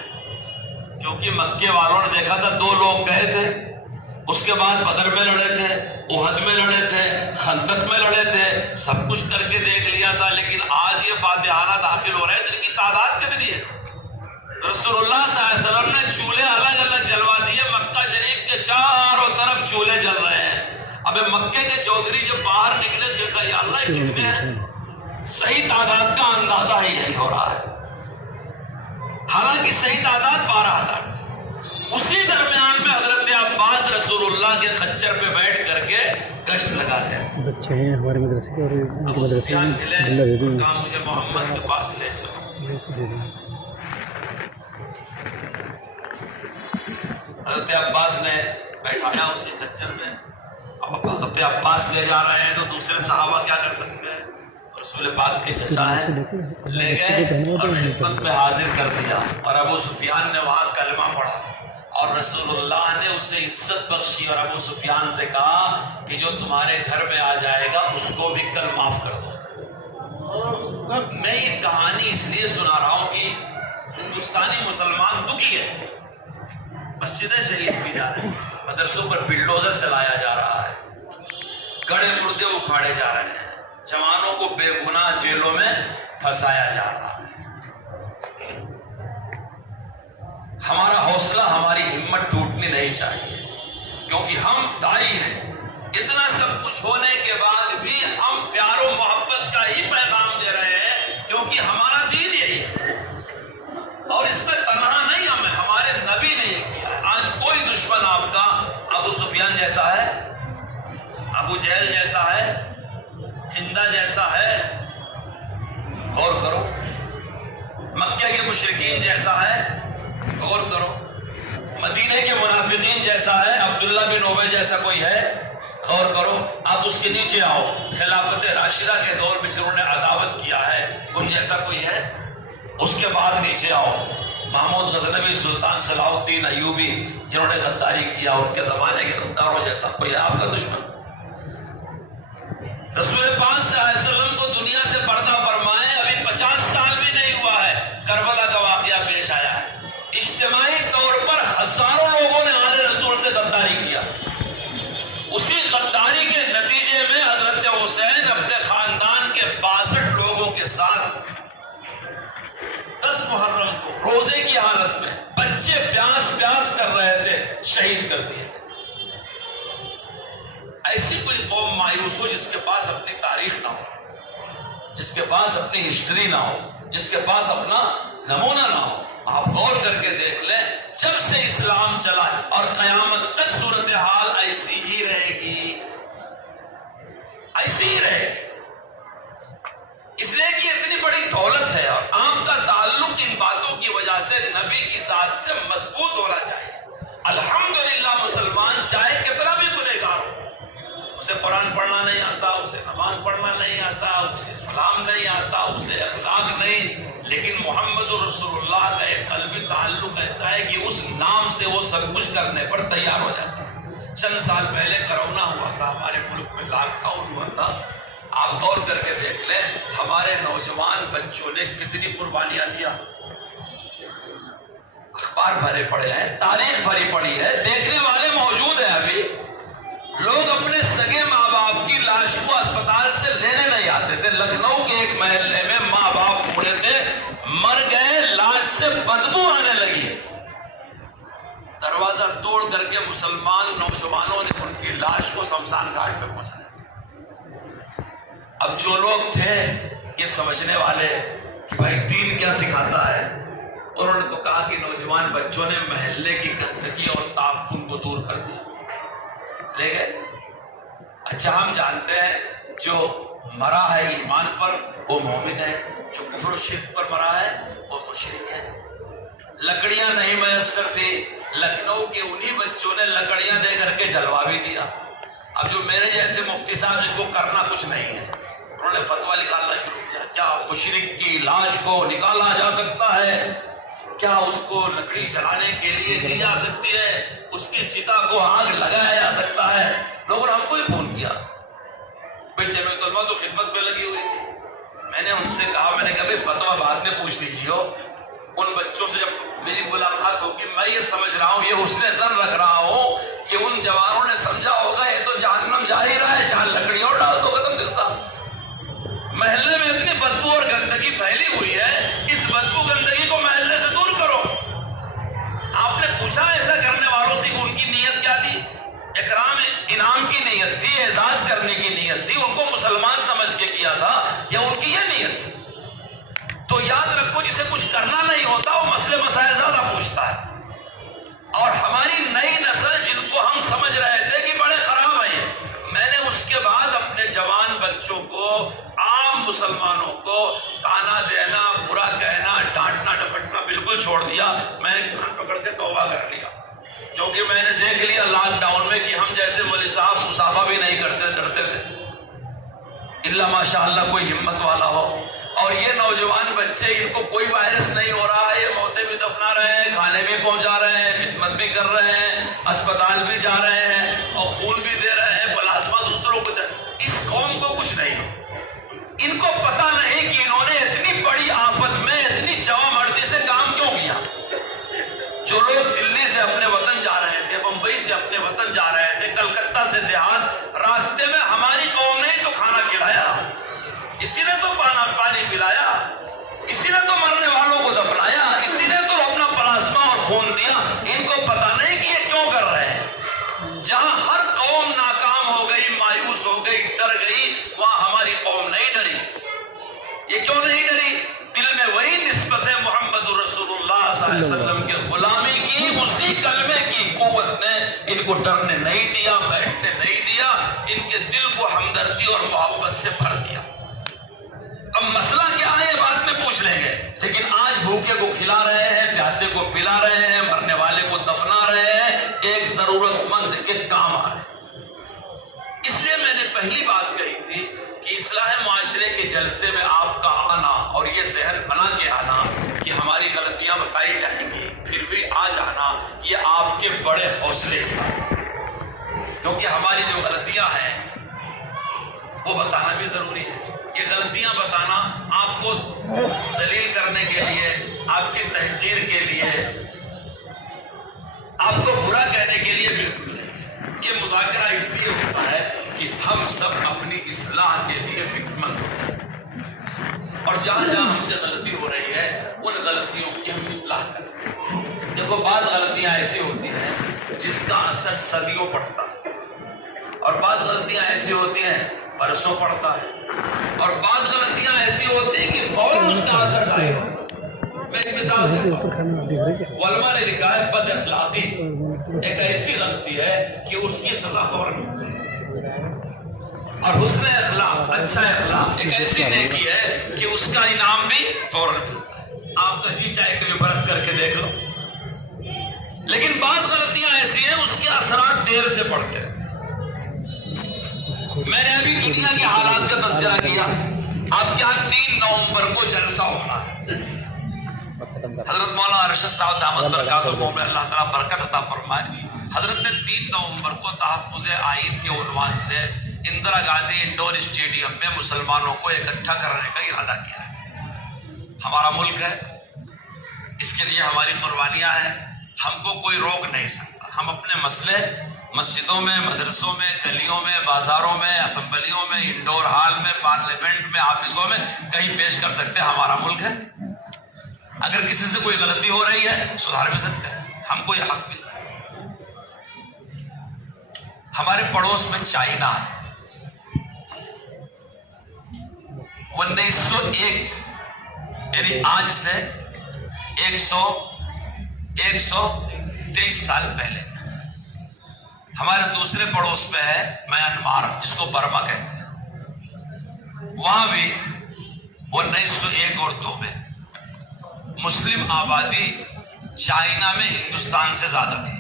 کیونکہ مکے والوں نے دیکھا تھا 2 لوگ گئے تھے, اس کے بعد بدر میں لڑے تھے, احد میں لڑے تھے, خندق میں لڑے تھے, سب کچھ کر کے دیکھ لیا تھا. لیکن آج یہ فاتحانہ داخل ہو رہے ہیں تو ان کی تعداد کتنی ہے؟ رسول اللہ صلی اللہ علیہ وسلم نے چولہے الگ الگ جلوا دیے. مکہ شریف کے چاروں طرف چولہے جل رہے ہیں. اب مکے کے چودھری جب باہر نکلے دیکھا یا اللہ کتنے ہیں, صحیح تعداد کا اندازہ ہی نہیں ہو رہا ہے. حالانکہ صحیح تعداد 12,000 تھی. اسی درمیان میں حضرت عباس رسول اللہ کے خچر پہ بیٹھ کر کے گشت لگاتے ہیں. بچے ہیں ہمارے مدرسے کے اور ابو سفیان ملے, کہا مجھے محمد کے پاس لے جاؤ. حضرت عباس نے بیٹھایا اسی خچر میں. اب حضرت عباس لے جا رہے ہیں تو دوسرے صحابہ کیا کر سکتے ہیں؟ رسول پاک کے چچا ہیں, لے گئے اور خدمت میں حاضر کر دیا. اور ابو سفیان نے وہاں کلمہ پڑھا اور رسول اللہ نے اسے عزت بخشی اور ابو سفیان سے کہا کہ جو تمہارے گھر میں آ جائے گا اس کو بھی کل معاف کر دو. میں یہ کہانی اس لیے سنا رہا ہوں کہ ہندوستانی مسلمان دکھی ہے. مسجدیں شہید کی جا رہی ہیں, مدرسوں پر بلڈوزر چلایا جا رہا ہے, گڑے مردے اکھاڑے جا رہے ہیں, جوانوں کو بے گناہ جیلوں میں پھنسایا جا رہا ہے. ہمارا حوصلہ, ہماری ہمت ٹوٹنی نہیں چاہیے, کیونکہ ہم دائی ہیں. اتنا سب کچھ ہونے کے بعد بھی ہم پیار و محبت کا ہی پیغام دے رہے ہیں, کیونکہ ہمارا دین یہی ہے. اور اس میں تنہا نہیں ہم ہیں, ہمارے نبی نے یہ کیا ہے. آج کوئی دشمن آپ کا ابو سفیان جیسا ہے, ابو جہل جیسا ہے, ہندا جیسا ہے, غور کرو. مکہ کے مشرکین جیسا ہے, غور کرو. مدینے کے منافقین جیسا ہے, عبداللہ بن ابی جیسا کوئی ہے, غور کرو. آپ اس کے نیچے آؤ, خلافت راشدہ کے دور میں جنہوں نے عداوت کیا ہے ان جیسا کوئی ہے. اس کے بعد نیچے آؤ, محمود غزنوی, سلطان صلاح الدین ایوبی جنہوں نے غداری کیا, ان کے زمانے کے غداروں جیسا کوئی ہے آپ کا دشمن؟ رسول پاک صلی اللہ علیہ وسلم کو دنیا سے پردہ فرمائے ابھی 50 سال بھی نہیں ہوا ہے, کربلا کا واقعہ پیش آیا ہے. اجتماعی طور پر ہزاروں لوگوں نے آل رسول سے غداری کیا. اسی غداری کے نتیجے میں حضرت حسین اپنے خاندان کے 62 لوگوں کے ساتھ 10 محرم کو روزے کی حالت میں, بچے پیاس پیاس کر رہے تھے, شہید کر دیے گئے. ایسی کوئی قوم مایوس ہو جس کے پاس اپنی تاریخ نہ ہو, جس کے پاس اپنی ہسٹری نہ ہو, جس کے پاس اپنا نمونہ نہ ہو. آپ غور کر کے دیکھ لیں، جب سے اسلام چلا اور قیامت تک صورتحال ایسی ہی رہے گی، ایسی ہی رہے گی. اس لیے کہ اتنی بڑی دولت ہے اور آپ کا تعلق ان باتوں کی وجہ سے نبی کی ذات سے مضبوط ہونا چاہیے. الحمدللہ مسلمان چاہے کتنا بھی گنہگار ہو، اسے قرآن پڑھنا نہیں آتا، اسے نماز پڑھنا نہیں آتا، اسے سلام نہیں آتا، اسے اخلاق نہیں، لیکن محمد رسول اللہ کا ایک قلبی تعلق ایسا ہے کہ اس نام سے وہ سب کچھ کرنے پر تیار ہو جاتا ہے. چند سال پہلے کرونا ہوا تھا، ہمارے ملک میں لاک ڈاؤن ہوا تھا. آپ غور کر کے دیکھ لیں ہمارے نوجوان بچوں نے کتنی قربانیاں دیا. اخبار بھرے پڑے ہیں، تاریخ بھری پڑی ہے، دیکھنے والے موجود ہیں. ابھی لوگ اپنے سگے ماں باپ کی لاش کو اسپتال سے لینے نہیں آتے تھے. لکھنؤ کے ایک محلے میں ماں باپ بوڑھے تھے، مر گئے، لاش سے بدبو آنے لگی. دروازہ توڑ کر کے مسلمان نوجوانوں نے ان کی لاش کو شمشان گھاٹ پہ پہنچایا. اب جو لوگ تھے یہ سمجھنے والے کہ بھائی دین کیا سکھاتا ہے، انہوں نے تو کہا کہ نوجوان بچوں نے محلے کی گندگی اور تعفن کو دور کر دیا، لے گئے. اچھا ہم جانتے ہیں جو مرا ہے ایمان پر وہ مومن ہے، جو کفر و شرک پر مرا ہے وہ مشرک ہے. لکڑیاں نہیں میسر تھی، لکھنؤ کے انہی بچوں نے لکڑیاں دے کر کے جلوا بھی دیا. اب جو میرے جیسے مفتی صاحب جن کو کرنا کچھ نہیں ہے، انہوں نے فتویٰ نکالنا شروع کیا. کیا مشرک کی لاش کو نکالا جا سکتا ہے؟ کیا اس کو لکڑی جلانے کے لیے دی جا سکتی ہے؟ اس کی چتا کو آگ لگایا جا سکتا ہے؟ لوگوں نے ہم کو ہی فون کیا. بھائی جمعیت علماء تو خدمت پہ لگی ہوئی تھی. میں نے ان سے کہا، میں نے کہا بھائی فتویٰ بعد میں پوچھ لیجیے. ان بچوں سے جب میری ملاقات ہوگی میں یہ سمجھ رہا ہوں، یہ حسن ظن رکھ رہا ہوں کہ ان جوانوں نے سمجھا ہوگا یہ تو جہنم جا ہی رہا ہے، جہاں لکڑی اور ڈال دو ختم قصہ. محلے میں اتنی بدبو اور گندگی پھیلی ہوئی ہے، اس بدبو گندگی کو محلے سے دور کرو. آپ نے پوچھا ایسا کرنے والوں سے کہ ان کی نیت کیا تھی؟ اکرام انعام کی نیت تھی، اعزاز کرنے کی نیت تھی، ان کو مسلمان سمجھ کے کیا تھا، یا ان کی یہ نیت تھی؟ تو یاد رکھو جسے کچھ کرنا نہیں ہوتا وہ مسئلے مسائل زیادہ پوچھتا ہے. اور ہماری نئی نسل جن کو ہم سمجھ رہے تھے کہ بڑے خراب ہیں، میں نے اس کے بعد اپنے جوان بچوں کو، عام مسلمانوں کو تانا دینا، برا کہنا، ڈانٹنا ڈپٹنا بالکل چھوڑ دیا. میں نے کان پکڑ کے توبہ کر لیا، کیونکہ میں نے دیکھ لیا لاک ڈاؤن میں کہ ہم جیسے مولوی صاحب مصافحہ بھی نہیں کرتے، ڈرتے تھے. اللہ ماشاء اللہ کوئی ہمت والا ہو. اور یہ نوجوان بچے، ان کو کوئی وائرس نہیں ہو رہا ہے، یہ موتیں بھی دفنا رہے ہیں، کھانے بھی پہنچا رہے ہیں، خدمت بھی کر رہے ہیں، اسپتال بھی جا رہے ہیں اور خون بھی دے رہے ہیں، پلازما دوسروں کو اس قوم کو کچھ نہیں ہو. ان کو پتہ نہیں کہ انہوں نے اتنی بڑی آفت میں اتنی جواں مردی سے کام کیوں کیا. جو لوگ دلی سے اپنے وطن جا رہے تھے، بمبئی سے اپنے وطن جا رہے تھے، کلکتہ سے دیہات، راستے میں ہماری قوم نے تو کھانا کھلایا، اسی نے تو پانی پلایا، اسی نے تو مرنے والوں کو دفنایا، اسی نے تو اپنا پلازما اور خون دیا. ان کو پتہ نہیں کہ یہ کیوں کر رہے ہیں. جہاں ہر قوم ناکام ہو گئی، مایوس ہو گئی، ڈر گئی، وہاں ہماری قوم نہیں ڈری. یہ کیوں نہیں ڈری؟ دل میں وہی نسبت ہے محمد رسول اللہ صلی اللہ علیہ وسلم کے غلامی کی، اسی کلمے کی قوت نے ان کو ڈرنے نہیں دیا، بیٹھنے نہیں دیا، ان کے دل کو ہمدردی اور محبت سے بھر دیا. اب مسئلہ کیا ہے یہ بعد میں پوچھ لیں گے، لیکن آج بھوکے کو کھلا رہے ہیں، پیاسے کو پلا رہے ہیں، مرنے والے کو دفنا رہے ہیں، ایک ضرورت مند کے کام آ رہے ہیں. اس لیے میں نے پہلی بات کہی تھی کہ اصلاح معاشرے کے جلسے میں آپ کا آنا اور یہ ذہن بنا کے آنا کہ ہماری غلطیاں بتائی جائیں گی، پھر بھی آ جانا، یہ آپ کے بڑے حوصلے ہیں. کیونکہ ہماری جو غلطیاں ہیں وہ بتانا بھی ضروری ہے. یہ غلطیاں بتانا آپ کو ذلیل کرنے کے لیے، آپ کی تحقیر کے لیے، آپ کو برا کہنے کے لیے بالکل نہیں. یہ مذاکرہ اس لیے ہوتا ہے کہ ہم سب اپنی اصلاح کے لیے فکر مند ہیں، اور جہاں جہاں ہم سے غلطی ہو رہی ہے ان غلطیوں کی ہم اصلاح کرتے ہیں. دیکھو بعض غلطیاں ایسی ہوتی ہیں جس کا اثر صدیوں پڑتا ہے، اور بعض غلطیاں ایسی ہوتی ہیں برسوں پڑتا ہے، اور بعض غلطیاں ایسی ہوتی ہیں کہ فوراً اس کا اثر ظاہر ہوتا ہے. میں ایک مثال کے دیتا اوپر ہوں. کھانا دکھ رہا ہے کیا؟ علماء نے لکھا ہے بد اخلاقی اور ایک ایسی غلطی ہے کہ اس کی سزا فوراً ملتی ہے، اور حسن اخلاق، اچھا اخلاق ایک ایسی نیکی ہے کہ اس کا انعام بھی فوراً ملتا ہے. آپ کا جی چاہے کبھی برت کر کے دیکھ لو. لیکن بعض غلطیاں ایسی ہیں اس کے اثرات دیر سے پڑتے ہیں. میں نے ابھی دنیا کے حالات کا تذکرہ کیا. آپ کے یہاں 3 نومبر کو جلسہ ہونا ہے. حضرت مولانا ارشد صاحب دامت برکاتہ میں اللہ تعالیٰ برکت عطا فرمائے. حضرت نے 3 نومبر کو تحفظ آئین کے عنوان سے اندرا گاندھی انڈور اسٹیڈیم میں مسلمانوں کو اکٹھا کرنے کا ارادہ کیا ہے. ہمارا ملک ہے، اس کے لیے ہماری قربانیاں ہیں، ہم کو کوئی روک نہیں سکتا. ہم اپنے مسئلے مسجدوں میں، مدرسوں میں، گلیوں میں، بازاروں میں، اسمبلیوں میں، انڈور ہال میں، پارلیمنٹ میں، آفسوں میں کہیں پیش کر سکتے ہیں. ہمارا ملک ہے. اگر کسی سے کوئی غلطی ہو رہی ہے سدھار بھی سکتے ہیں. ہم کو یہ حق مل رہا ہے. ہمارے پڑوس میں چائنا ہے. 1901 یعنی آج سے 123 سال پہلے ہمارے دوسرے پڑوس پہ ہے میانمار، جس کو برما کہتے ہیں. وہاں بھی 1901 اور 2 میں مسلم آبادی چائنا میں ہندوستان سے زیادہ تھی،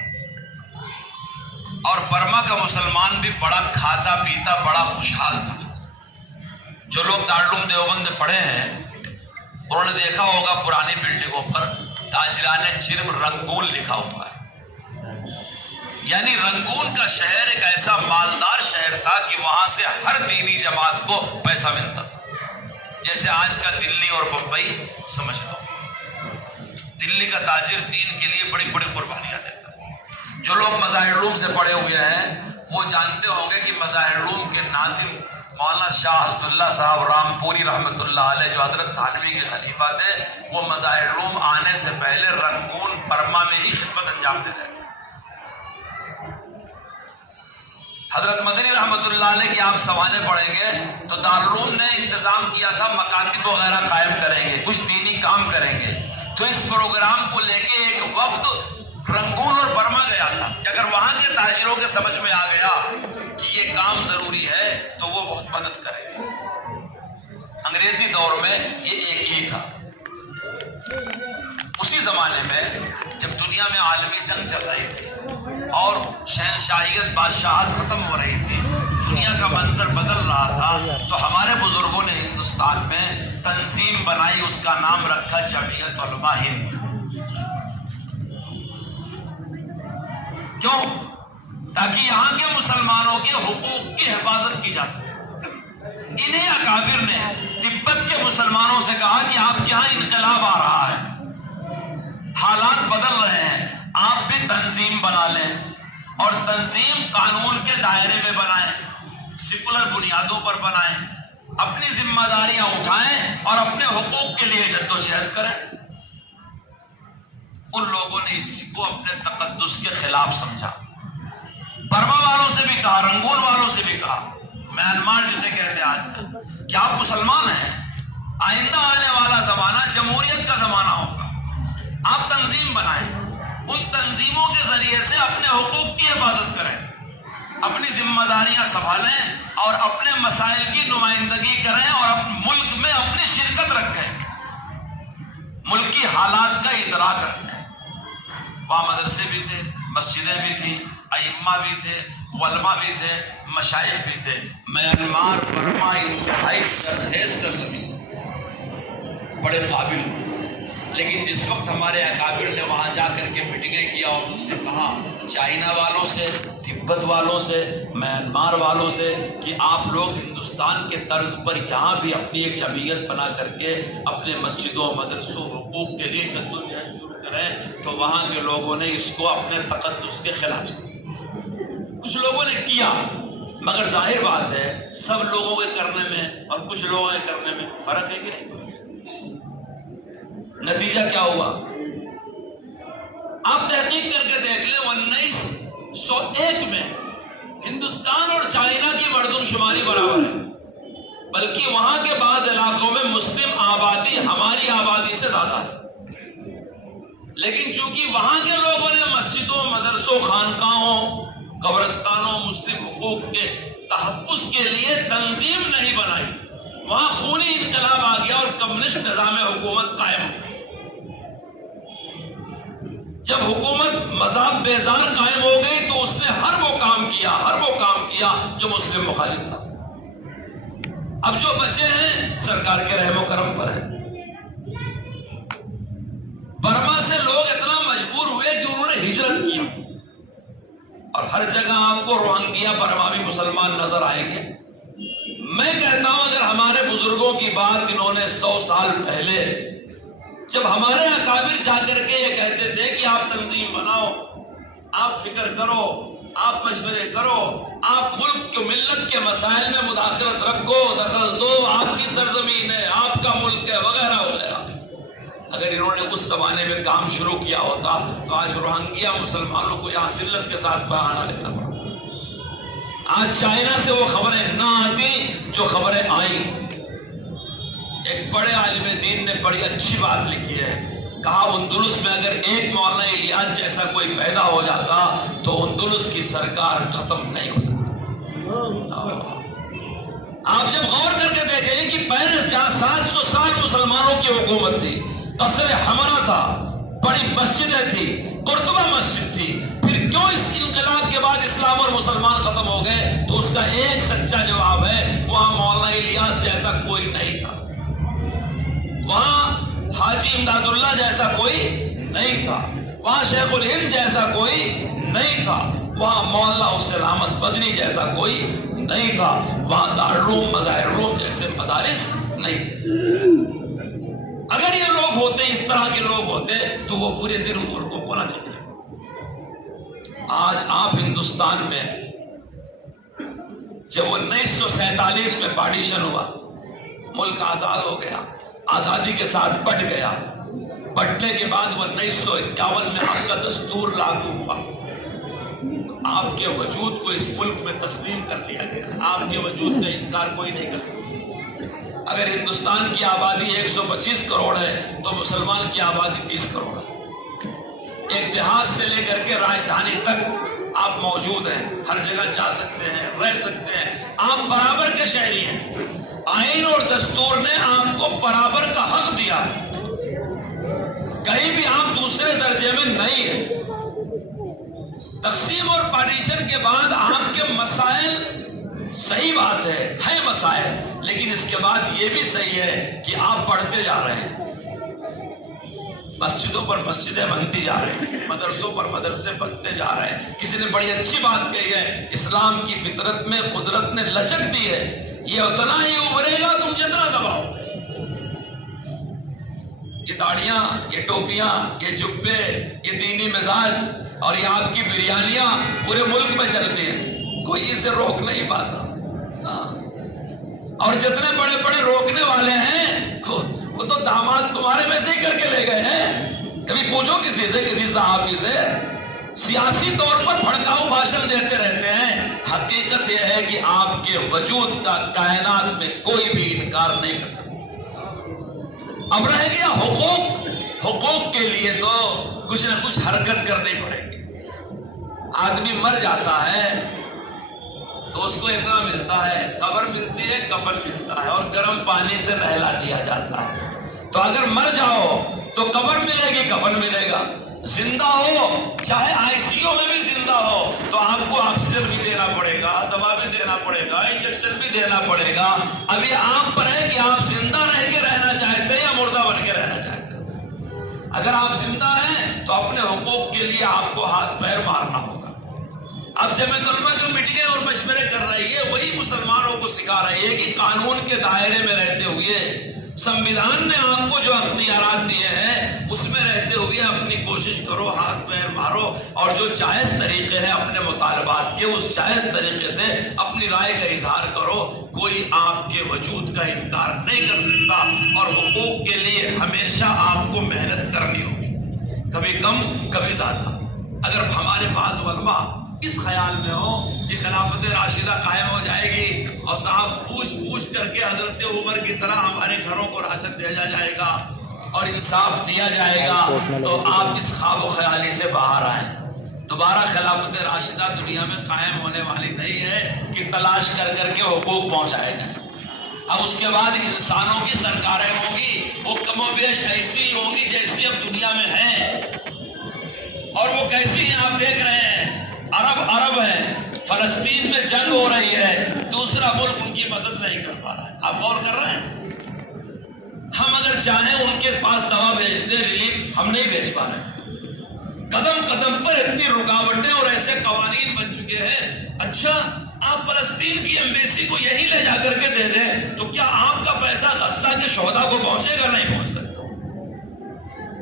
اور برما کا مسلمان بھی بڑا کھاتا پیتا، بڑا خوشحال تھا. جو لوگ دارالعلوم دیوبند میں پڑھے ہیں انہوں نے دیکھا ہوگا پرانی بلڈنگوں پر تاجران جرم رنگون لکھا ہوا ہے. یعنی رنگون کا شہر ایک ایسا مالدار شہر تھا کہ وہاں سے ہر دینی جماعت کو پیسہ ملتا تھا. جیسے آج کا دلی اور بمبئی سمجھ لو. دلی کا تاجر دین کے لیے بڑی بڑی قربانیاں دیتا ہے. جو لوگ مظاہر علوم سے پڑھے ہوئے ہیں وہ جانتے ہوں گے کہ مظاہر علوم کے ناظم مولانا شاہ حسن اللہ صاحب رام پوری رحمۃ اللہ علیہ جو حضرت تھانوی کے خلیفہ تھے، وہ مظاہر علوم آنے سے پہلے رنگون برما میں ہی خدمت انجام دے رہے. حضرت مدنی رحمۃ اللہ علیہ کی آپ سوانح پڑھیں گے تو دارالعلوم نے انتظام کیا تھا مکاتب وغیرہ قائم کریں گے، کچھ دینی کام کریں گے. تو اس پروگرام کو لے کے ایک وفد رنگون اور برما گیا تھا کہ اگر وہاں کے تاجروں کے سمجھ میں آ گیا کہ یہ کام ضروری ہے تو وہ بہت مدد کریں گے. انگریزی دور میں یہ ایک ہی تھا. اسی زمانے میں جب دنیا میں عالمی جنگ چل رہی تھی اور شہنشاہیت بادشاہت ختم ہو رہی تھی، دنیا کا منظر بدل رہا تھا، تو ہمارے بزرگوں نے ہندوستان میں تنظیم بنائی. اس کا نام رکھا جمعیت علماء ہند. کیوں؟ تاکہ یہاں کے مسلمانوں کے حقوق کی حفاظت کی جا سکے. انہیں اکابر نے تبت کے مسلمانوں سے کہا کہ آپ کے یہاں انقلاب آ رہا ہے، حالات بدل رہے ہیں، آپ بھی تنظیم بنا لیں، اور تنظیم قانون کے دائرے میں بنائیں، سیکولر بنیادوں پر بنائیں، اپنی ذمہ داریاں اٹھائیں اور اپنے حقوق کے لیے جدوجہد کریں. ان لوگوں نے اس چیز کو اپنے تقدس کے خلاف سمجھا. برما والوں سے بھی کہا، رنگون والوں سے بھی کہا، میانمار جسے کہتے ہیں آج کل، کہ آپ مسلمان ہیں، آئندہ آنے والا زمانہ جمہوریت کا زمانہ ہوگا، آپ تنظیم بنائیں، ان تنظیموں کے ذریعے سے اپنے حقوق کی حفاظت کریں، اپنی ذمہ داریاں سنبھالیں اور اپنے مسائل کی نمائندگی کریں اور ملک میں اپنی شرکت رکھیں، ملکی حالات کا ادراک رکھیں. وہاں مدرسے بھی تھے، مسجدیں بھی تھیں، ائمہ بھی تھے، علماء بھی تھے، مشائخ بھی تھے. میانمار برما انتہائی سرخیز سرزمین، بڑے قابل تھے. لیکن جس وقت ہمارے اکابر نے وہاں جا کر کے میٹنگیں کیا اور ان سے کہا، چائنا والوں سے، تبت والوں سے، میانمار والوں سے، کہ آپ لوگ ہندوستان کے طرز پر یہاں بھی اپنی ایک جمعیت بنا کر کے اپنے مسجدوں مدرسوں حقوق کے لیے جدوجہد شروع کریں، تو وہاں کے لوگوں نے اس کو اپنے تقدس کے خلاف سمجھا. کچھ لوگوں نے کیا، مگر ظاہر بات ہے سب لوگوں کے کرنے میں اور کچھ لوگوں کے کرنے میں فرق ہے کہ نہیں؟ نتیجہ کیا ہوا؟ آپ تحقیق کر کے دیکھ لیں، 1901 میں ہندوستان اور چائنا کی مردم شماری برابر ہے، بلکہ وہاں کے بعض علاقوں میں مسلم آبادی ہماری آبادی سے زیادہ ہے. لیکن چونکہ وہاں کے لوگوں نے مسجدوں، مدرسوں، خانقاہوں، قبرستانوں، مسلم حقوق کے تحفظ کے لیے تنظیم نہیں بنائی، وہاں خونی انقلاب آ گیا اور کمیونسٹ نظام حکومت قائم ہو گئی۔ جب حکومت مذہب بیزار قائم ہو گئی تو اس نے ہر وہ کام کیا جو مسلم مخالف تھا۔ اب جو بچے ہیں سرکار کے رحم و کرم پر ہیں۔ برما سے لوگ اتنا مجبور ہوئے کہ انہوں نے ہجرت کی، اور ہر جگہ آپ کو روہنگیا برماوی مسلمان نظر آئیں گے۔ میں کہتا ہوں اگر ہمارے بزرگوں کی بات انہوں نے 100 سال پہلے، جب ہمارے اکابر جا کر کے یہ کہتے تھے کہ آپ تنظیم بناؤ، آپ فکر کرو، آپ مشورے کرو، آپ ملک کو ملت کے مسائل میں مداخلت رکھو، دخل دو، آپ کی سرزمین ہے، آپ کا ملک ہے، وغیرہ وغیرہ، اگر انہوں نے اس زمانے میں کام شروع کیا ہوتا تو آج روہنگیا مسلمانوں کو یہاں ذلت کے ساتھ بہانہ لینا پڑتا۔ آج چائنا سے وہ خبریں نہ آتی جو خبریں آئیں۔ ایک بڑے عالم دین نے بڑی اچھی بات لکھی ہے، کہا اندلس میں اگر ایک مولانا الیاس جیسا کوئی پیدا ہو جاتا تو اندلس کی سرکار ختم نہیں ہو سکتی۔ آپ جب غور کر کے دیکھیں کہ پہلے 700 سال مسلمانوں کی حکومت تھی، قصر حمرہ تھا، بڑی مسجدیں تھی، قرطبہ مسجد تھی، پھر کیوں اس انقلاب کے بعد اسلام اور مسلمان ختم ہو گئے؟ تو اس کا ایک سچا جواب ہے، وہاں مولانا الیاس جیسا کوئی نہیں تھا، وہاں حاجی امداد اللہ جیسا کوئی نہیں تھا، وہاں شیخ الہند جیسا کوئی نہیں تھا، وہاں مولانا حسین احمد مدنی جیسا کوئی نہیں تھا، وہاں دارالعلوم مظاہر علوم جیسے مدارس نہیں تھے۔ اگر یہ لوگ ہوتے، اس طرح کے لوگ ہوتے تو وہ پورے دن ملکوں کو نہ دیکھ لیں۔ آج آپ ہندوستان میں جب 1947 میں پارٹیشن ہوا، ملک آزاد ہو گیا، آزادی کے ساتھ بٹ گیا، بٹنے کے بعد وہ 1951 میں آپ کا دستور لاگو ہوا، آپ کے وجود کو اس ملک میں تسلیم کر دیا گیا، آپ کے وجود کا انکار کوئی نہیں کر سکتا۔ اگر ہندوستان کی آبادی 125 کروڑ ہے تو مسلمان کی آبادی 30 کروڑ ہے۔ ایک دیہات سے لے کر کے راجدھانی تک آپ موجود ہیں، ہر جگہ جا سکتے ہیں، رہ سکتے ہیں، آپ برابر کے شہری ہیں۔ آئین اور دستور نے آپ کو برابر کا حق دیا ہے، کہیں بھی آپ دوسرے درجے میں نہیں ہیں۔ تقسیم اور پارٹیشن کے بعد آپ کے مسائل، صحیح بات ہے مسائل، لیکن اس کے بعد یہ بھی صحیح ہے کہ آپ بڑھتے جا رہے ہیں، مسجدوں پر مسجدیں بنتی جا رہی ہیں، مدرسوں پر مدرسے بنتے جا رہے ہیں۔ کسی نے بڑی اچھی بات کہی ہے، اسلام کی فطرت میں قدرت نے لچک دی ہے، یہ اتنا ہی ابھرے گا تم جتنا دباؤ گے۔ یہ داڑیاں، یہ ٹوپیاں، یہ جبے، یہ دینی مزاج اور یہ آپ کی بریانیاں پورے ملک میں چلتی ہیں، کوئی اسے روک نہیں پاتا۔ اور جتنے بڑے بڑے روکنے والے ہیں وہ تو داماد تمہارے میں سے ہی کر کے لے گئے ہیں۔ کبھی پوچھو کسی سے، کسی صحابی سے، سیاسی طور پر بھڑکاؤ بھاشن دیتے رہتے ہیں، حقیقت یہ ہے کہ آپ کے وجود کا کائنات میں کوئی بھی انکار نہیں کر سکتا۔ اب رہ گیا حقوق کے لیے تو کچھ نہ کچھ حرکت کرنی پڑے گی۔ آدمی مر جاتا ہے تو اس کو اتنا ملتا ہے، قبر ملتی ہے، کفن ملتا ہے اور گرم پانی سے نہلا دیا جاتا ہے۔ تو اگر مر جاؤ تو قبر ملے گی، کفن ملے گا۔ زندہ ہو، چاہے ICU میں بھی زندہ ہو، تو آپ کو آکسیجن بھی دینا پڑے گا، دوا بھی دینا پڑے گا، انجیکشن بھی دینا پڑے گا۔ اب یہ آپ پر ہے کہ آپ زندہ رہ کے رہنا چاہتے ہیں یا مردہ بن کے رہنا چاہتے ہیں۔ اگر آپ زندہ ہیں تو اپنے حقوق کے لیے آپ کو ہاتھ پیر مارنا ہوگا۔ اب جمعیت علماء جو میٹنگیں اور مشورے کر رہی ہے وہی مسلمانوں کو سکھا رہی ہے کہ قانون کے دائرے میں رہتے ہوئے، سنویدھان نے آپ کو جو اختیارات دیے ہیں اس میں رہتے ہوئے اپنی کوشش کرو، ہاتھ پیر مارو، اور جو جائز طریقے ہیں اپنے مطالبات کے، اس جائز طریقے سے اپنی رائے کا اظہار کرو۔ کوئی آپ کے وجود کا انکار نہیں کر سکتا، اور حقوق کے لیے ہمیشہ آپ کو محنت کرنی ہوگی، کبھی کم کبھی زیادہ۔ اگر ہمارے بعض علماء اس خیال میں ہو کہ خلافت راشدہ قائم ہو جائے گی اور صاحب پوچھ کر کے حضرت عمر کی طرح ہمارے گھروں کو راشن بھیجا جائے گا، اور انصاف دیا جائے گا تو آپ اس خواب و خیالی سے باہر آئیں. دوبارہ خلافت راشدہ دنیا میں قائم ہونے والی نہیں ہے کہ تلاش کر کر کے حقوق پہنچائے جائیں. اب اس کے بعد انسانوں کی سرکاریں ہوں گی، وہ کم و بیش ایسی ہوں گی جیسی اب دنیا میں ہیں. اور وہ کیسی ہیں آپ دیکھ رہے ہیں. عرب ہے، فلسطین میں جنگ ہو رہی ہے، دوسرا ملک ان کی مدد نہیں کر پا رہا ہے. آپ غور کر رہے ہیں؟ ہم اگر چاہیں ان کے پاس دوا بھیج دیں، ریلیف، ہم نہیں بھیج پا رہے. قدم قدم پر اتنی رکاوٹیں اور ایسے قوانین بن چکے ہیں. اچھا آپ فلسطین کی ایمبیسی کو یہی لے جا کر کے دے دیں تو کیا آپ کا پیسہ غزہ کے شہداء کو پہنچے گا؟ نہیں پہنچ سکتا.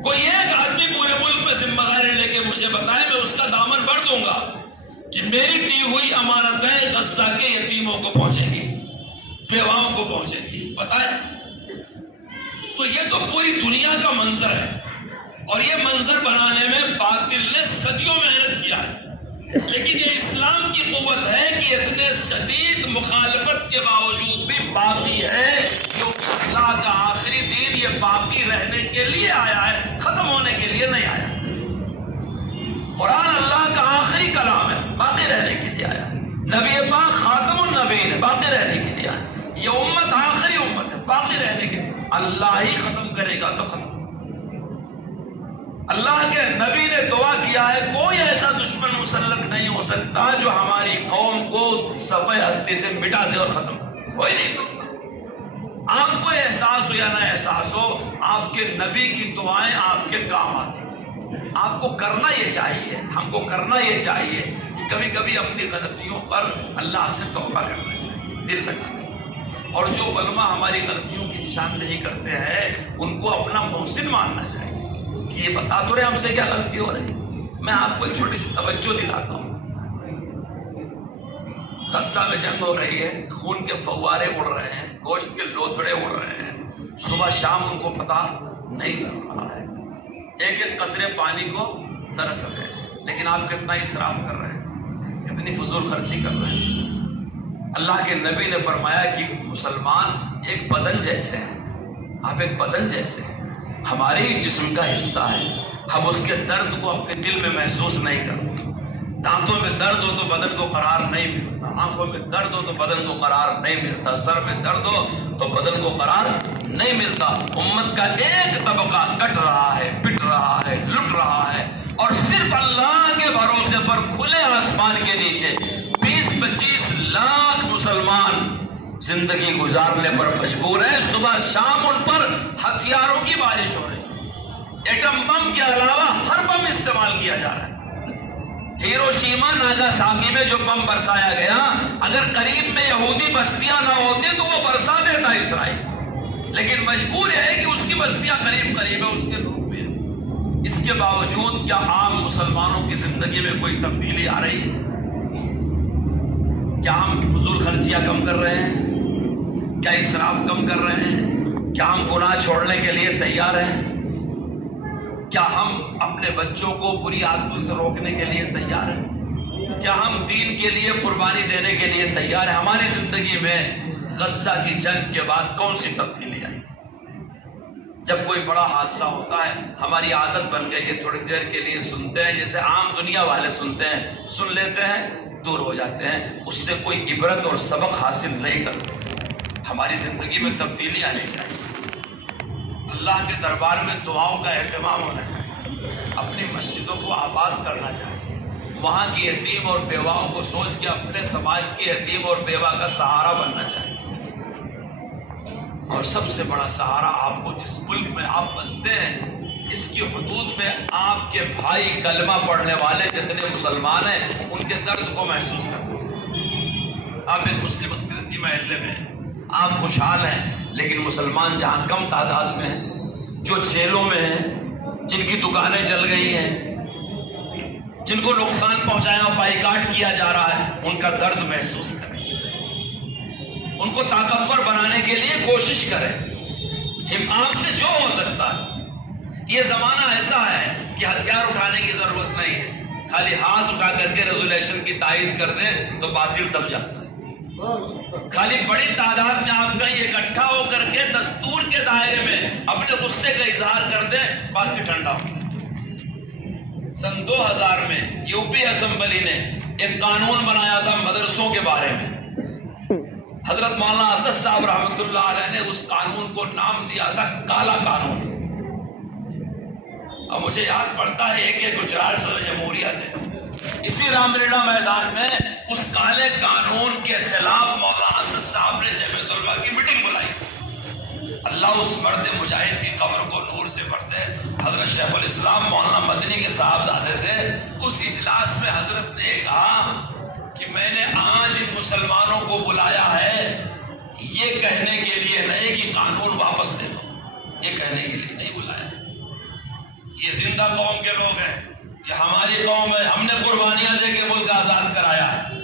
کوئی ایک آدمی پورے ملک میں ذمہ داری لے کے مجھے بتائے، میں اس کا دامن بھر دوں گا کہ میری دی ہوئی امانتیں غزہ کے یتیموں کو پہنچیں گی، بیواؤں کو پہنچیں گی. بتائیں. تو یہ تو پوری دنیا کا منظر ہے، اور یہ منظر بنانے میں باطل نے صدیوں محنت کیا ہے. لیکن یہ اسلام کی قوت ہے کہ اتنے شدید مخالفت کے باوجود بھی باقی ہے، کیونکہ اللہ کا آخری دین یہ باقی رہنے کے لیے آیا ہے، ختم ہونے کے لیے نہیں آیا. قرآن اللہ کا آخری کلام ہے، باقی رہنے کے لیے آیا. نبی پاک خاتم النبیین ہے، باقی رہنے کے لیے آیا. یہ امت آخری امت ہے، باقی رہنے کے لیے. اللہ ہی ختم کرے گا تو ختم. اللہ کے نبی نے دعا کیا ہے کوئی ایسا دشمن مسلط نہیں ہو سکتا جو ہماری قوم کو صفحہ ہستی سے مٹا دے اور ختم کر. کوئی نہیں سکتا. آپ کو احساس ہو یا نہ احساس ہو، آپ کے نبی کی دعائیں آپ کے کام آتی. آپ کو کرنا یہ چاہیے، ہم کو کرنا یہ چاہیے کہ کبھی کبھی اپنی غلطیوں پر اللہ سے توبہ کرنا چاہیے، دل لگا کر. اور جو علماء ہماری غلطیوں کی نشاندہی کرتے ہیں ان کو اپنا محسن ماننا چاہیے کہ یہ بتا تو رہے ہم سے کیا غلطی ہو رہی ہے. میں آپ کو ایک چھوٹی سی توجہ دلاتا ہوں. غزہ میں جنگ ہو رہی ہے، خون کے فوارے اڑ رہے ہیں، گوشت کے لوتھڑے اڑ رہے ہیں، صبح شام ان کو پتا نہیں چل رہا ہے. ایک ایک قطرے پانی کو ترس رہے ہیں، لیکن آپ کتنا اسراف کر رہے ہیں، کتنی فضول خرچی کر رہے ہیں. اللہ کے نبی نے فرمایا کہ مسلمان ایک بدن جیسے ہیں، آپ ایک بدن جیسے ہیں، ہمارے ہی جسم کا حصہ ہے. ہم اس کے درد کو اپنے دل میں محسوس نہیں کرتے. دانتوں میں درد ہو تو بدن کو قرار نہیں ملتا، آنکھوں میں درد ہو تو بدن کو قرار نہیں ملتا، سر میں درد ہو تو بدن کو قرار نہیں ملتا. امت کا ایک طبقہ کٹ رہا ہے، پٹ رہا ہے، لٹ رہا ہے، اور صرف اللہ کے بھروسے پر کھلے آسمان کے نیچے 20-25 لاکھ مسلمان زندگی گزارنے پر مجبور ہیں. صبح شام ان پر ہتھیاروں کی بارش ہو رہی ہے. ایٹم بم کے علاوہ ہر بم استعمال کیا جا رہا ہے. ہیروشیما ناگاساکی میں جو بم برسایا گیا، اگر قریب میں یہودی بستیاں نہ ہوتی تو وہ برسا دیتا اسرائیل. لیکن مجبور ہے کہ اس کی بستیاں قریب قریب ہیں، اس کے لوگ بھی ہیں. اس کے باوجود کیا عام مسلمانوں کی زندگی میں کوئی تبدیلی آ رہی ہے؟ کیا ہم فضول خرچیاں کم کر رہے ہیں؟ کیا اسراف کم کر رہے ہیں؟ کیا ہم گناہ چھوڑنے کے لیے تیار ہیں؟ کیا ہم اپنے بچوں کو بری عادتوں سے روکنے کے لیے تیار ہیں؟ کیا ہم دین کے لیے قربانی دینے کے لیے تیار ہیں؟ ہماری زندگی میں غزہ کی جنگ کے بعد کون سی تبدیلی آئی؟ جب کوئی بڑا حادثہ ہوتا ہے ہماری عادت بن گئی ہے تھوڑی دیر کے لیے سنتے ہیں، جیسے عام دنیا والے سنتے ہیں، سن لیتے ہیں، دور ہو جاتے ہیں، اس سے کوئی عبرت اور سبق حاصل نہیں کرتے. ہماری زندگی میں تبدیلی آنی چاہیے. اللہ کے دربار میں دعاؤں کا اہتمام ہونا چاہیے. اپنی مسجدوں کو آباد کرنا چاہیے. وہاں کی یتیم اور بیواؤں کو سوچ کے اپنے سماج کے یتیم اور بیوہ کا سہارا بننا چاہیے. اور سب سے بڑا سہارا آپ کو جس ملک میں آپ بستے ہیں اس کی حدود میں آپ کے بھائی کلمہ پڑھنے والے جتنے مسلمان ہیں ان کے درد کو محسوس کرنا چاہیے. آپ ایک مسلم اکثریتی محلے میں ہیں، آپ خوشحال ہیں، لیکن مسلمان جہاں کم تعداد میں ہیں، جو جیلوں میں ہیں، جن کی دکانیں جل گئی ہیں، جن کو نقصان پہنچایا بائیکاٹ کیا جا رہا ہے، ان کا درد محسوس کریں. ان کو طاقتور بنانے کے لیے کوشش کریں. آپ سے جو ہو سکتا ہے. یہ زمانہ ایسا ہے کہ ہتھیار اٹھانے کی ضرورت نہیں ہے، خالی ہاتھ اٹھا کر کے ریزولیشن کی تائید کر دیں تو باطل دب جاتا ہے. خالی بڑی تعداد میں آپ کہیں اکٹھا ہو کر کے دستور کے دائرے میں اپنے غصے کا اظہار کر دیں، بات کی ٹھنڈا ہو۔ سن 2000 میں یو پی اسمبلی نے ایک قانون بنایا تھا مدرسوں کے بارے میں۔ حضرت مولانا اسد صاحب رحمۃ اللہ علیہ نے اس قانون کو نام دیا تھا کالا قانون۔ اور مجھے یاد پڑتا ہے کہ گجرات صدر جمہوریت ہے، اسی رام لیلا میدان میں اس کالے قانون کے خلاف مولانا اسد صاحب نے جمعیت علماء کی میٹنگ بلائی۔ اللہ اس مرد مجاہد کی قبر کو نور سے بھر دے۔ حضرت شیخ الاسلام مولانا مدنی کے صاحبزادے تھے۔ اس اجلاس میں حضرت نے کہا کہ میں نے آج ان مسلمانوں کو بلایا ہے یہ کہنے کے لیے نہیں کہ قانون واپس لے لو، یہ کہنے کے لیے نہیں بلایا ہے۔ یہ زندہ قوم کے لوگ ہیں، یہ ہماری قوم ہے، ہم نے قربانیاں دے کے ملک آزاد کرایا ہے،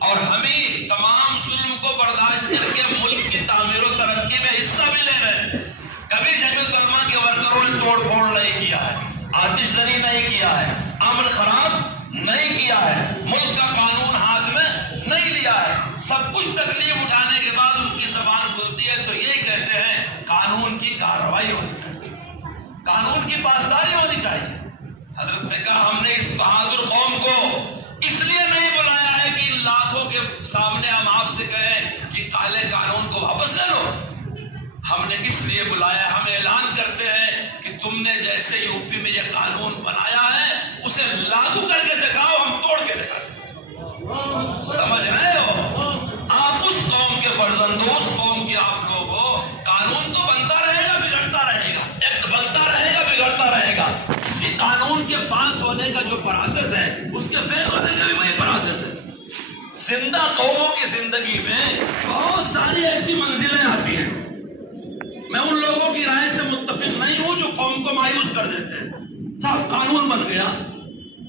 اور ہمیں تمام ظلم کو برداشت کر کے ملک کی تعمیر و ترقی میں حصہ بھی لے رہے ہیں۔ کبھی جمعیت علماء کے ورکروں نے توڑ پھوڑ نہیں کیا ہے، آتش زنی نہیں کیا ہے، امن خراب نہیں کیا ہے، ملک کا قانون ہاتھ میں نہیں لیا ہے۔ سب کچھ تکلیف اٹھانے کے بعد ان کی زبان کھلتی ہے تو یہ کہتے ہیں قانون کی کارروائی ہونی چاہیے، قانون کی پاسداری ہونی چاہیے۔ حضرت نے کہا ہم نے اس بہادر قوم کو اس لیے نہیں بلایا ہے کہ ان لاکھوں کے سامنے ہم آپ سے کہیں کہ کالے قانون کو واپس لے لو، ہم نے اس لیے بلایا، ہم اعلان کرتے ہیں کہ تم نے جیسے یو پی میں یہ قانون بنایا ہے اسے لاگو کر کے دکھاؤ، ہم توڑ کے دکھاتے ہیں۔ سمجھ رہے ہو؟ آپ اس قوم کے فرزند ہو، اس قوم کے آپ لوگ ہو، قانون تو بنتا رہے گا بگڑتا رہے گا، ایکٹ بنتا رہے گا بگڑتا رہے گا، کسی قانون کے پاس ہونے کا جو پروسیس ہے اس کے فیل ہونے کا بھی وہی پروسیس ہے۔ زندہ قوموں کی زندگی میں بہت ساری ایسی منزلیں آتی ہیں، میں ان لوگوں کی رائے سے متفق نہیں ہوں جو قوم کو مایوس کر دیتے ہیں۔ صاحب قانون بن گیا،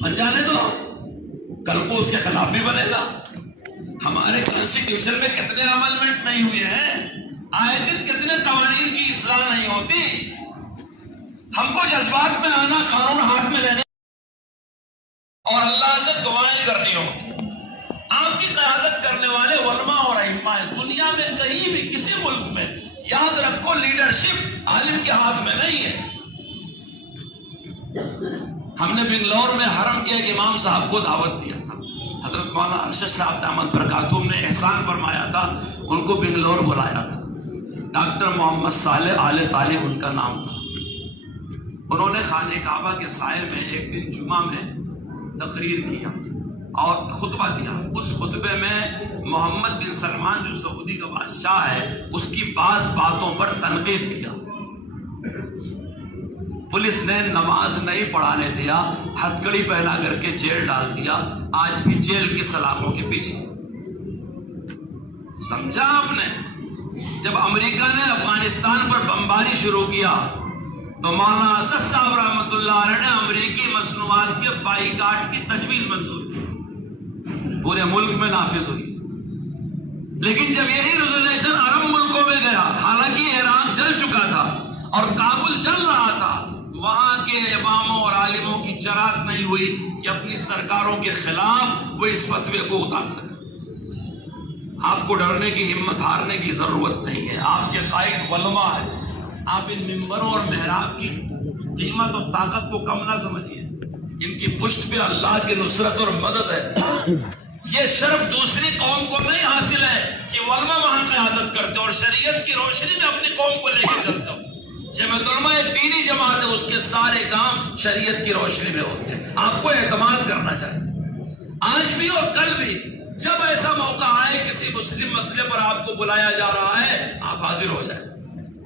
بن جانے دو، کل کو اس کے خلاف بھی بنے گا۔ ہمارے کانسٹیٹیوشن میں کتنے امنڈمنٹ نہیں ہوئے ہیں، آئے دن کتنے قوانین کی اصلاح نہیں ہوتی۔ ہم کو جذبات میں آنا، قانون ہاتھ میں لینے اور اللہ سے دعائیں کرنی ہوگی۔ آپ کی قیادت کرنے والے علماء اور ائمہ ہیں، دنیا میں کہیں بھی کسی ملک میں، یاد رکھو لیڈرشپ عالم کے ہاتھ میں نہیں ہے۔ ہم نے بنگلور میں حرم کے ایک امام صاحب کو دعوت دیا تھا، حضرت مولانا ارشد صاحب دامت برکاتہم نے احسان فرمایا تھا، ان کو بنگلور بلایا تھا۔ ڈاکٹر محمد صالح آل طالب ان کا نام تھا۔ انہوں نے خانہ کعبہ کے سائے میں ایک دن جمعہ میں تقریر کیا اور خطبہ دیا۔ اس خطبے میں محمد بن سلمان جو سعودی کا بادشاہ ہے اس کی بعض باتوں پر تنقید کیا۔ پولیس نے نماز نہیں پڑھانے دیا، ہتھکڑی پہنا کر کے جیل ڈال دیا، آج بھی جیل کی سلاخوں کے پیچھے۔ سمجھا آپ نے؟ جب امریکہ نے افغانستان پر بمباری شروع کیا تو مولانا اسد صاحب رحمۃ اللہ علیہ نے امریکی مصنوعات کے بائیکاٹ کی تجویز منظور کی، پورے ملک میں نافذ ہوئی۔ لیکن جب یہی ریزولوشن عرب ملکوں میں گیا، حالانکہ عراق جل چکا تھا اور کابل جل رہا تھا، وہاں کے اماموں اور عالموں کی جرات نہیں ہوئی کہ اپنی سرکاروں کے خلاف وہ اس فتوے کو اتار سکے۔ آپ کو ڈرنے کی ہمت ہارنے کی ضرورت نہیں ہے، آپ کے قائد علماء ہیں۔ آپ ان ممبروں اور محراب کی قیمت اور طاقت کو کم نہ سمجھیے، ان کی پشت پہ اللہ کی نصرت اور مدد ہے۔ یہ شرف دوسری قوم کو نہیں حاصل ہے کہ علماء وہاں قیادت کرتے اور شریعت کی روشنی میں اپنی قوم کو لے کے چلتا ہوں۔ جمعیت علماء ایک دینی جماعت ہے، اس کے سارے کام شریعت کی روشنی میں ہوتے ہیں۔ آپ کو اعتماد کرنا چاہیے، آج بھی اور کل بھی۔ جب ایسا موقع آئے کسی مسلم مسئلے پر آپ کو بلایا جا رہا ہے، آپ حاضر ہو جائیں،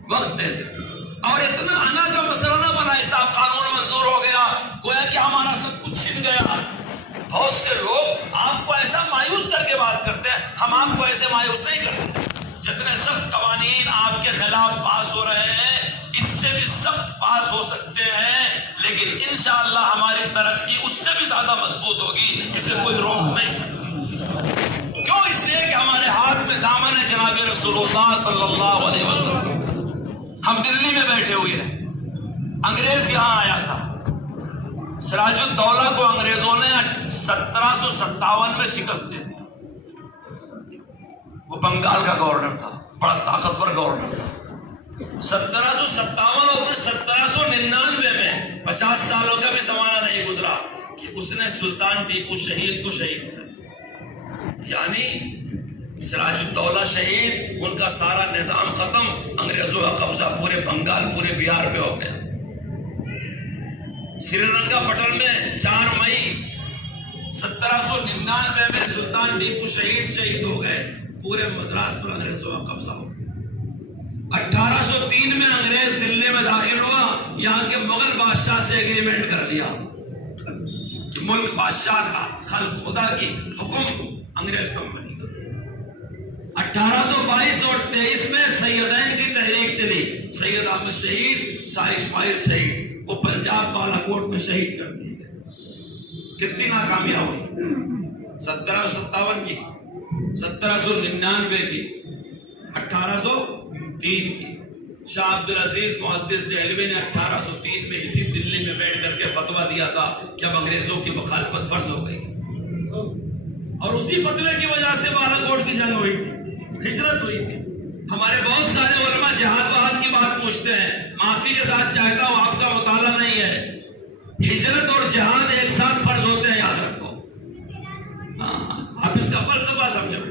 وقت دے دیں، اور اتنا انا کا مسئلہ نہ بنائے صاحب قانون منظور ہو گیا گویا کہ ہمارا سب کچھ چھن گیا۔ بہت سے لوگ آپ کو ایسا مایوس کر کے بات کرتے ہیں، ہم آپ کو ایسے مایوس نہیں کرتے۔ جتنے سخت قوانین آپ کے خلاف پاس ہو رہے ہیں اس سے بھی سخت پاس ہو سکتے ہیں، لیکن انشاءاللہ ہماری ترقی اس سے بھی زیادہ مضبوط ہوگی، اسے کوئی روک نہیں سکتا۔ کیوں؟ اس لیے کہ ہمارے ہاتھ میں دامن ہے جناب رسول اللہ صلی اللہ علیہ وسلم۔ ہم دلی میں بیٹھے ہوئے ہیں، انگریز یہاں آیا تھا، سراج الدولہ کو انگریزوں نے 1757 میں شکست دے دی۔ وہ بنگال کا گورنر تھا، بڑا طاقتور گورنر تھا۔ 1757 اور 1799 میں 50 سالوں کا بھی زمانہ نہیں گزرا کہ اس نے سلطان ٹیپو شہید کو شہید کر دیا، یعنی سراج الدولہ شہید، ان کا سارا نظام ختم، انگریزوں کا قبضہ پورے بنگال پورے بہار پہ ہو گیا۔ سری لنکا پٹن میں 4 مئی 1799 میں سلطان ٹیپو شہید ہو گئے، پورے مدراس پر انگریزوں کا قبضہ ہو گیا۔ 1803 میں انگریز دلی میں داخل ہوا، یہاں کے مغل بادشاہ سے ایگریمنٹ کر لیا کہ ملک بادشاہ کا، خلق خدا کی، حکم انگریز کمپنی کا۔ 1822 اور 23 میں سیدین کی تحریک چلی، سید احمد شہید، شاہ اسماعیل شہید، وہ پنجاب بالا کوٹ میں شہید کر دیے گئے۔ کتنی ناکامیاں ہوئی؟ 1757 کی، 1799 کی، 1803 کی۔ شاہ عبدالعزیز محدث دہلوی نے 1803 میں اسی دلی میں بیٹھ کر کے فتویٰ دیا تھا کہ اب انگریزوں کی مخالفت فرض ہو گئی، اور اسی فتوے کی وجہ سے بالا کوٹ کی جنگ ہوئی تھی، ہجرت ہوئی تھی۔ ہمارے بہت سارے علماء جہاد وہاد کی بات پوچھتے ہیں، معافی کے ساتھ چاہتا ہوں آپ کا مطالعہ نہیں ہے، ہجرت اور جہاد ایک ساتھ فرض ہوتے ہیں، یاد رکھو۔ آپ اس کا فلسفہ سمجھو،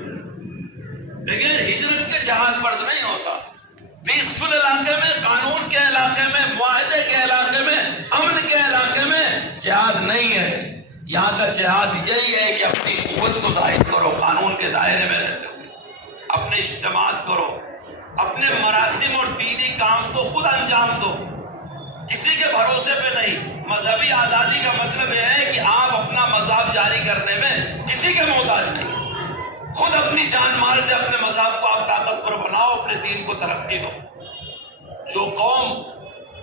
بغیر ہجرت کے جہاد فرض نہیں ہوتا۔ پیسفل علاقے میں، قانون کے علاقے میں، معاہدے کے علاقے میں، امن کے علاقے میں جہاد نہیں ہے۔ یہاں کا جہاد یہی ہے کہ اپنی قوت کو ظاہر کرو، قانون کے دائرے میں رہتے ہوئے اپنے اجتماعات کرو، اپنے مراسم اور دینی کام کو خود انجام دو، کسی کے بھروسے پہ نہیں۔ مذہبی آزادی کا مطلب یہ ہے کہ آپ اپنا مذہب جاری کرنے میں کسی کے محتاج نہیں، خود اپنی جان مال سے اپنے مذہب کو آپ طاقتور بناؤ، اپنے دین کو ترقی دو۔ جو قوم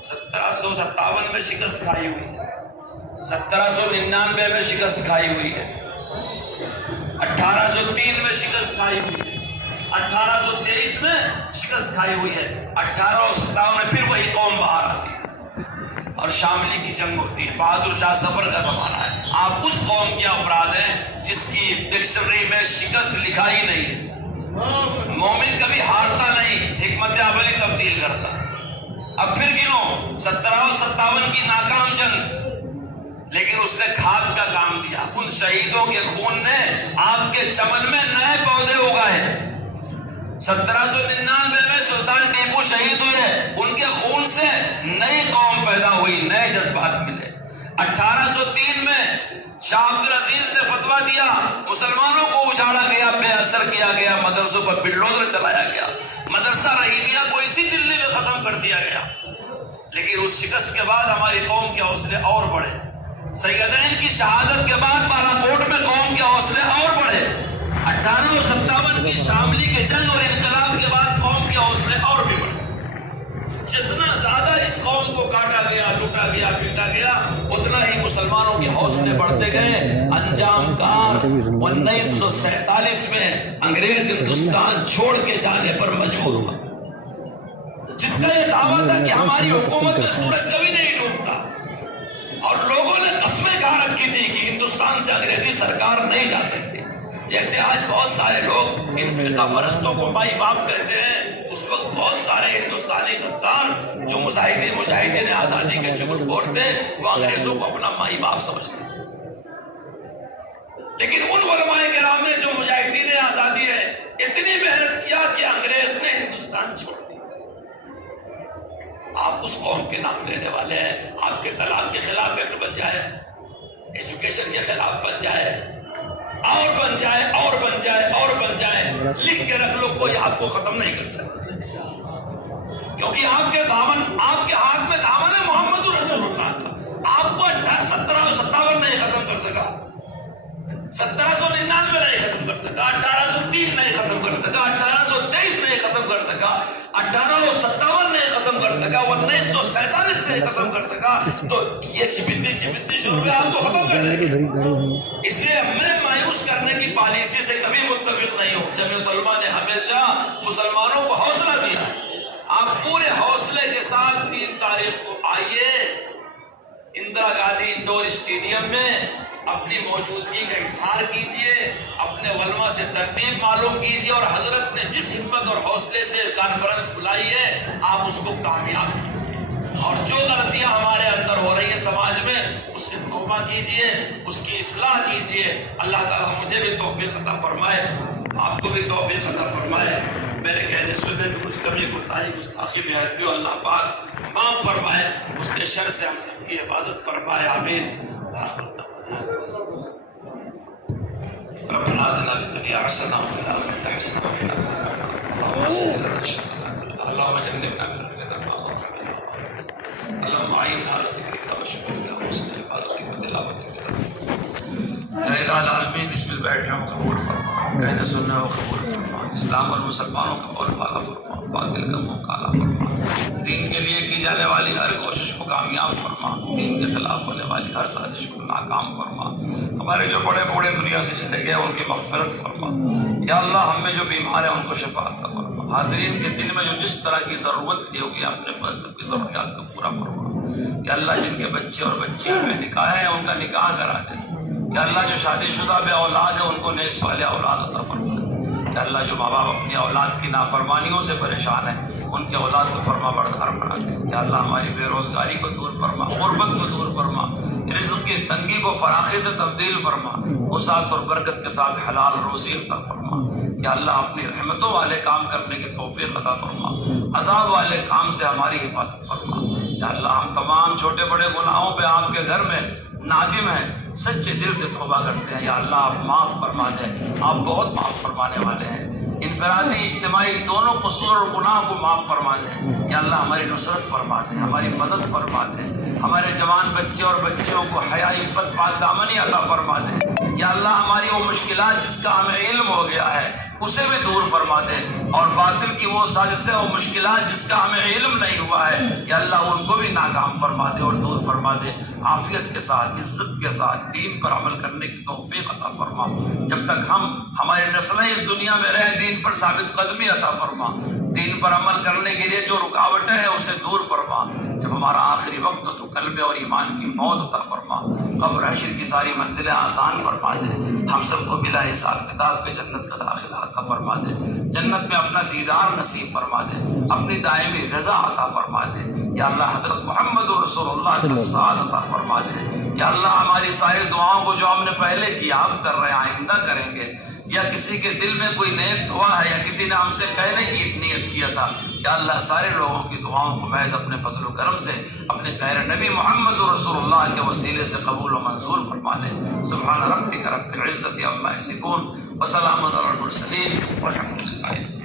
1757 میں شکست کھائی ہوئی ہے، 1799 میں شکست کھائی ہوئی ہے، 1803 میں شکست کھائی ہوئی ہے، 1823 میں شکست کھائی ہوئی ہے، 1857 میں پھر وہی قوم باہر آتی ہے اور شاملی کی جنگ ہوتی ہے، بہادر شاہ ظفر کا زمانہ ہے۔ آپ اس قوم کے افراد ہیں جس کی ڈکشنری میں شکست لکھا ہی نہیں ہے۔ مومن کبھی ہارتا نہیں، حکمت عملی تبدیل کرتا ہے۔ اب پھر گنو، 1757 کی ناکام جنگ، لیکن اس نے کھاد کا کام دیا، ان شہیدوں کے خون نے آپ کے چمن میں نئے پودے اگائے۔ 1799 میں سلطان ٹیپو شہید ہوئے، ان کے خون سے نئی قوم پیدا ہوئی، نئے جذبات ملے۔ 1803 میں شاہ عبدالعزیز نے فتویٰ دیا، مسلمانوں کو اجاڑا گیا، بے اثر کیا گیا، مدرسوں پر بلڈوزر چلایا گیا، مدرسہ رحیمیہ کو اسی دلی میں ختم کر دیا گیا۔ لیکن اس شکست کے بعد ہماری قوم کے حوصلے اور بڑھے، سیدین کی شہادت کے بعد بالا کوٹ میں قوم کے حوصلے اور بڑھے، 1857 کی شاملی کے جنگ اور انقلاب کے بعد قوم کے حوصلے اور بھی بڑھے۔ جتنا زیادہ اس قوم کو کاٹا گیا، لوٹا گیا، پیٹا گیا، اتنا ہی مسلمانوں کے حوصلے بڑھتے گئے۔ انجام کار 1947 میں انگریز ہندوستان چھوڑ کے جانے پر مجبور ہوا، جس کا یہ دعویٰ تھا کہ ہماری حکومت میں سورج کبھی نہیں ڈوبتا، اور لوگوں نے قسمیں کھا رکھی تھی کہ ہندوستان سے انگریزی سرکار نہیں جا سکتی۔ جیسے آج بہت سارے لوگ ان فرقہ پرستوں کو مائی باپ کہتے ہیں، اس وقت بہت سارے ہندوستانی غدار جو مجاہدین آزادی کے چغل خور تھے، وہ انگریزوں کو اپنا مائی باپ سمجھتے تھے۔ لیکن ان علماء کرام نے جو مجاہدین آزادی ہے، اتنی محنت کیا کہ انگریز نے ہندوستان چھوڑ دیا۔ آپ اس قوم کے نام لینے والے ہیں، آپ کے طلاق کے خلاف ایکٹ بن جائے، ایجوکیشن کے خلاف بن جائے، اور بن جائے، اور بن جائے، اور بن جائے، لکھ کے رکھ لو، کوئی آپ کو ختم نہیں کر سکتا، کیونکہ آپ کے ہاتھ میں دامن ہے محمد رسول اللہ کا۔ آپ کو 1757 نہیں ختم کر سکا، 1799 نہیں ختم کر سکا، 1803 نہیں ختم کر سکا، 1823 نہیں ختم کر سکا، 1857 نہیں ختم کر سکا، 1947 نہیں ختم کر سکا، تو یہ چپندی شروع میں آپ کو ختم کر دے گا۔ اس لیے میں مایوس کرنے کی پالیسی سے کبھی متفق نہیں ہوں۔ جمعیت علماء نے ہمیشہ مسلمانوں کو حوصلہ دیا، آپ پورے حوصلے کے ساتھ 3 تاریخ کو آئیے، اندرا گاندھی انڈور اسٹیڈیم میں اپنی موجودگی کا اظہار کیجئے، اپنے علماء سے ترتیب معلوم کیجئے، اور حضرت نے جس ہمت اور حوصلے سے کانفرنس بلائی ہے آپ اس کو کامیاب کیجئے، اور جو غلطیاں ہمارے اندر ہو رہی ہیں سماج میں اس سے توبہ کیجئے، اس کی اصلاح کیجئے۔ اللہ تعالیٰ مجھے بھی توفیق عطا فرمائے، آپ کو بھی توفیق عطا فرمائے۔ میرے کہنے سننے میں کچھ کمی کوتاہی گستاخی میں ہے جو اللہ پاک معاف فرمائے، اس کے شر سے ہم سب کی حفاظت فرمائے، آمین۔ ربنا آتنا في الدنيا حسنة وفي الآخرة حسنة وقنا عذاب النار اللهم صل على سيدنا اللهم جنبنا من الفتن ما ظهر منها وما بطن اللهم أعنا على ذكرك وشكرك وحسن عبادتك وتلاوتك لا الہ الا العالمین۔ اس میں بیٹھنا ہو قبول فرما، کہنے سننا ہو قبول فرما، اسلام اور مسلمانوں کا بول بالا فرما، باطل کا منہ کالا فرما، دین کے لیے کی جانے والی ہر کوشش کو کامیاب فرما، دین کے خلاف ہونے والی ہر سازش کو ناکام فرما۔ ہمارے جو بڑے بوڑھے دنیا سے چلے گئے ان کی مغفرت فرما۔ یا اللہ ہم میں جو بیمار ہیں ان کو شفا عطا فرما۔ حاضرین کے دل میں جو جس طرح کی ضرورت ہوگی اپنے فضل کی ضروریات کو پورا فرما۔ یا اللہ جن کے بچے اور بچیاں میں نکاح ہیں ان کا نکاح کرا دے۔ یا اللہ جو شادی شدہ بے اولاد ہے ان کو نیک صالح اولاد عطا فرما۔ یا اللہ جو ماں باپ اپنی اولاد کی نافرمانیوں سے پریشان ہیں ان کے اولاد کو فرما بردار بنا دے۔ یا اللہ ہماری بے روزگاری کو دور فرما، غربت کو دور فرما، رزق کی تنگی کو فراخی سے تبدیل فرما، وسعت اور برکت کے ساتھ حلال روزی عطا فرما۔ یا اللہ اپنی رحمتوں والے کام کرنے کی توفیق عطا فرما، عذاب والے کام سے ہماری حفاظت فرما۔ یا اللہ ہم تمام چھوٹے بڑے گناہوں پہ آپ کے گھر میں نادم ہیں، سچے دل سے توبہ کرتے ہیں۔ یا اللہ آپ معاف فرما دیں، آپ بہت معاف فرمانے والے ہیں۔ انفرادی اجتماعی دونوں قصور اور گناہ کو معاف فرما دیں۔ یا اللہ ہماری نصرت فرما دیں، ہماری مدد فرما دیں، ہمارے جوان بچے اور بچیوں کو حیا عفت پاک دامنی عطا فرما دیں۔ یا اللہ ہماری وہ مشکلات جس کا ہمیں علم ہو گیا ہے اسے بھی دور فرما دے، اور باطل کی وہ سازشیں اور مشکلات جس کا ہمیں علم نہیں ہوا ہے یا اللہ ان کو بھی ناکام فرما دے اور دور فرما دے۔ عافیت کے ساتھ، عزت کے ساتھ دین پر عمل کرنے کی توفیق عطا فرما۔ جب تک ہماری نسلیں اس دنیا میں رہیں دین پر ثابت قدمی عطا فرما۔ دین پر عمل کرنے کے لیے جو رکاوٹیں ہیں اسے دور فرما۔ جب ہمارا آخری وقت ہو تو قلب اور ایمان کی موت عطا فرما۔ قبر حشر کی ساری منزلیں آسان فرما دے، ہم سب کو بلا حساب کتاب کے جنت کا داخلہ عطا فرما دے، جنت میں اپنا دیدار نصیب فرما دے، اپنی دائمی رضا عطا فرما دے۔ یا اللہ حضرت محمد رسول اللہ کا ساتھ عطا فرما دے۔ یا اللہ ہماری ساری دعاؤں کو جو ہم نے پہلے کیا اب کر رہے ہیں آئندہ کریں گے، یا کسی کے دل میں کوئی نیک دعا ہے یا کسی نے ہم سے کہنے کی نیت کیا تھا، یا اللہ سارے لوگوں کی دعاؤں کو محض اپنے فضل و کرم سے اپنے پیارے نبی محمد رسول اللہ کے وسیلے سے قبول و منظور فرما لے۔ سبحان ربک رب العزت عما یصفون وسلام علی المرسلین والحمد للہ۔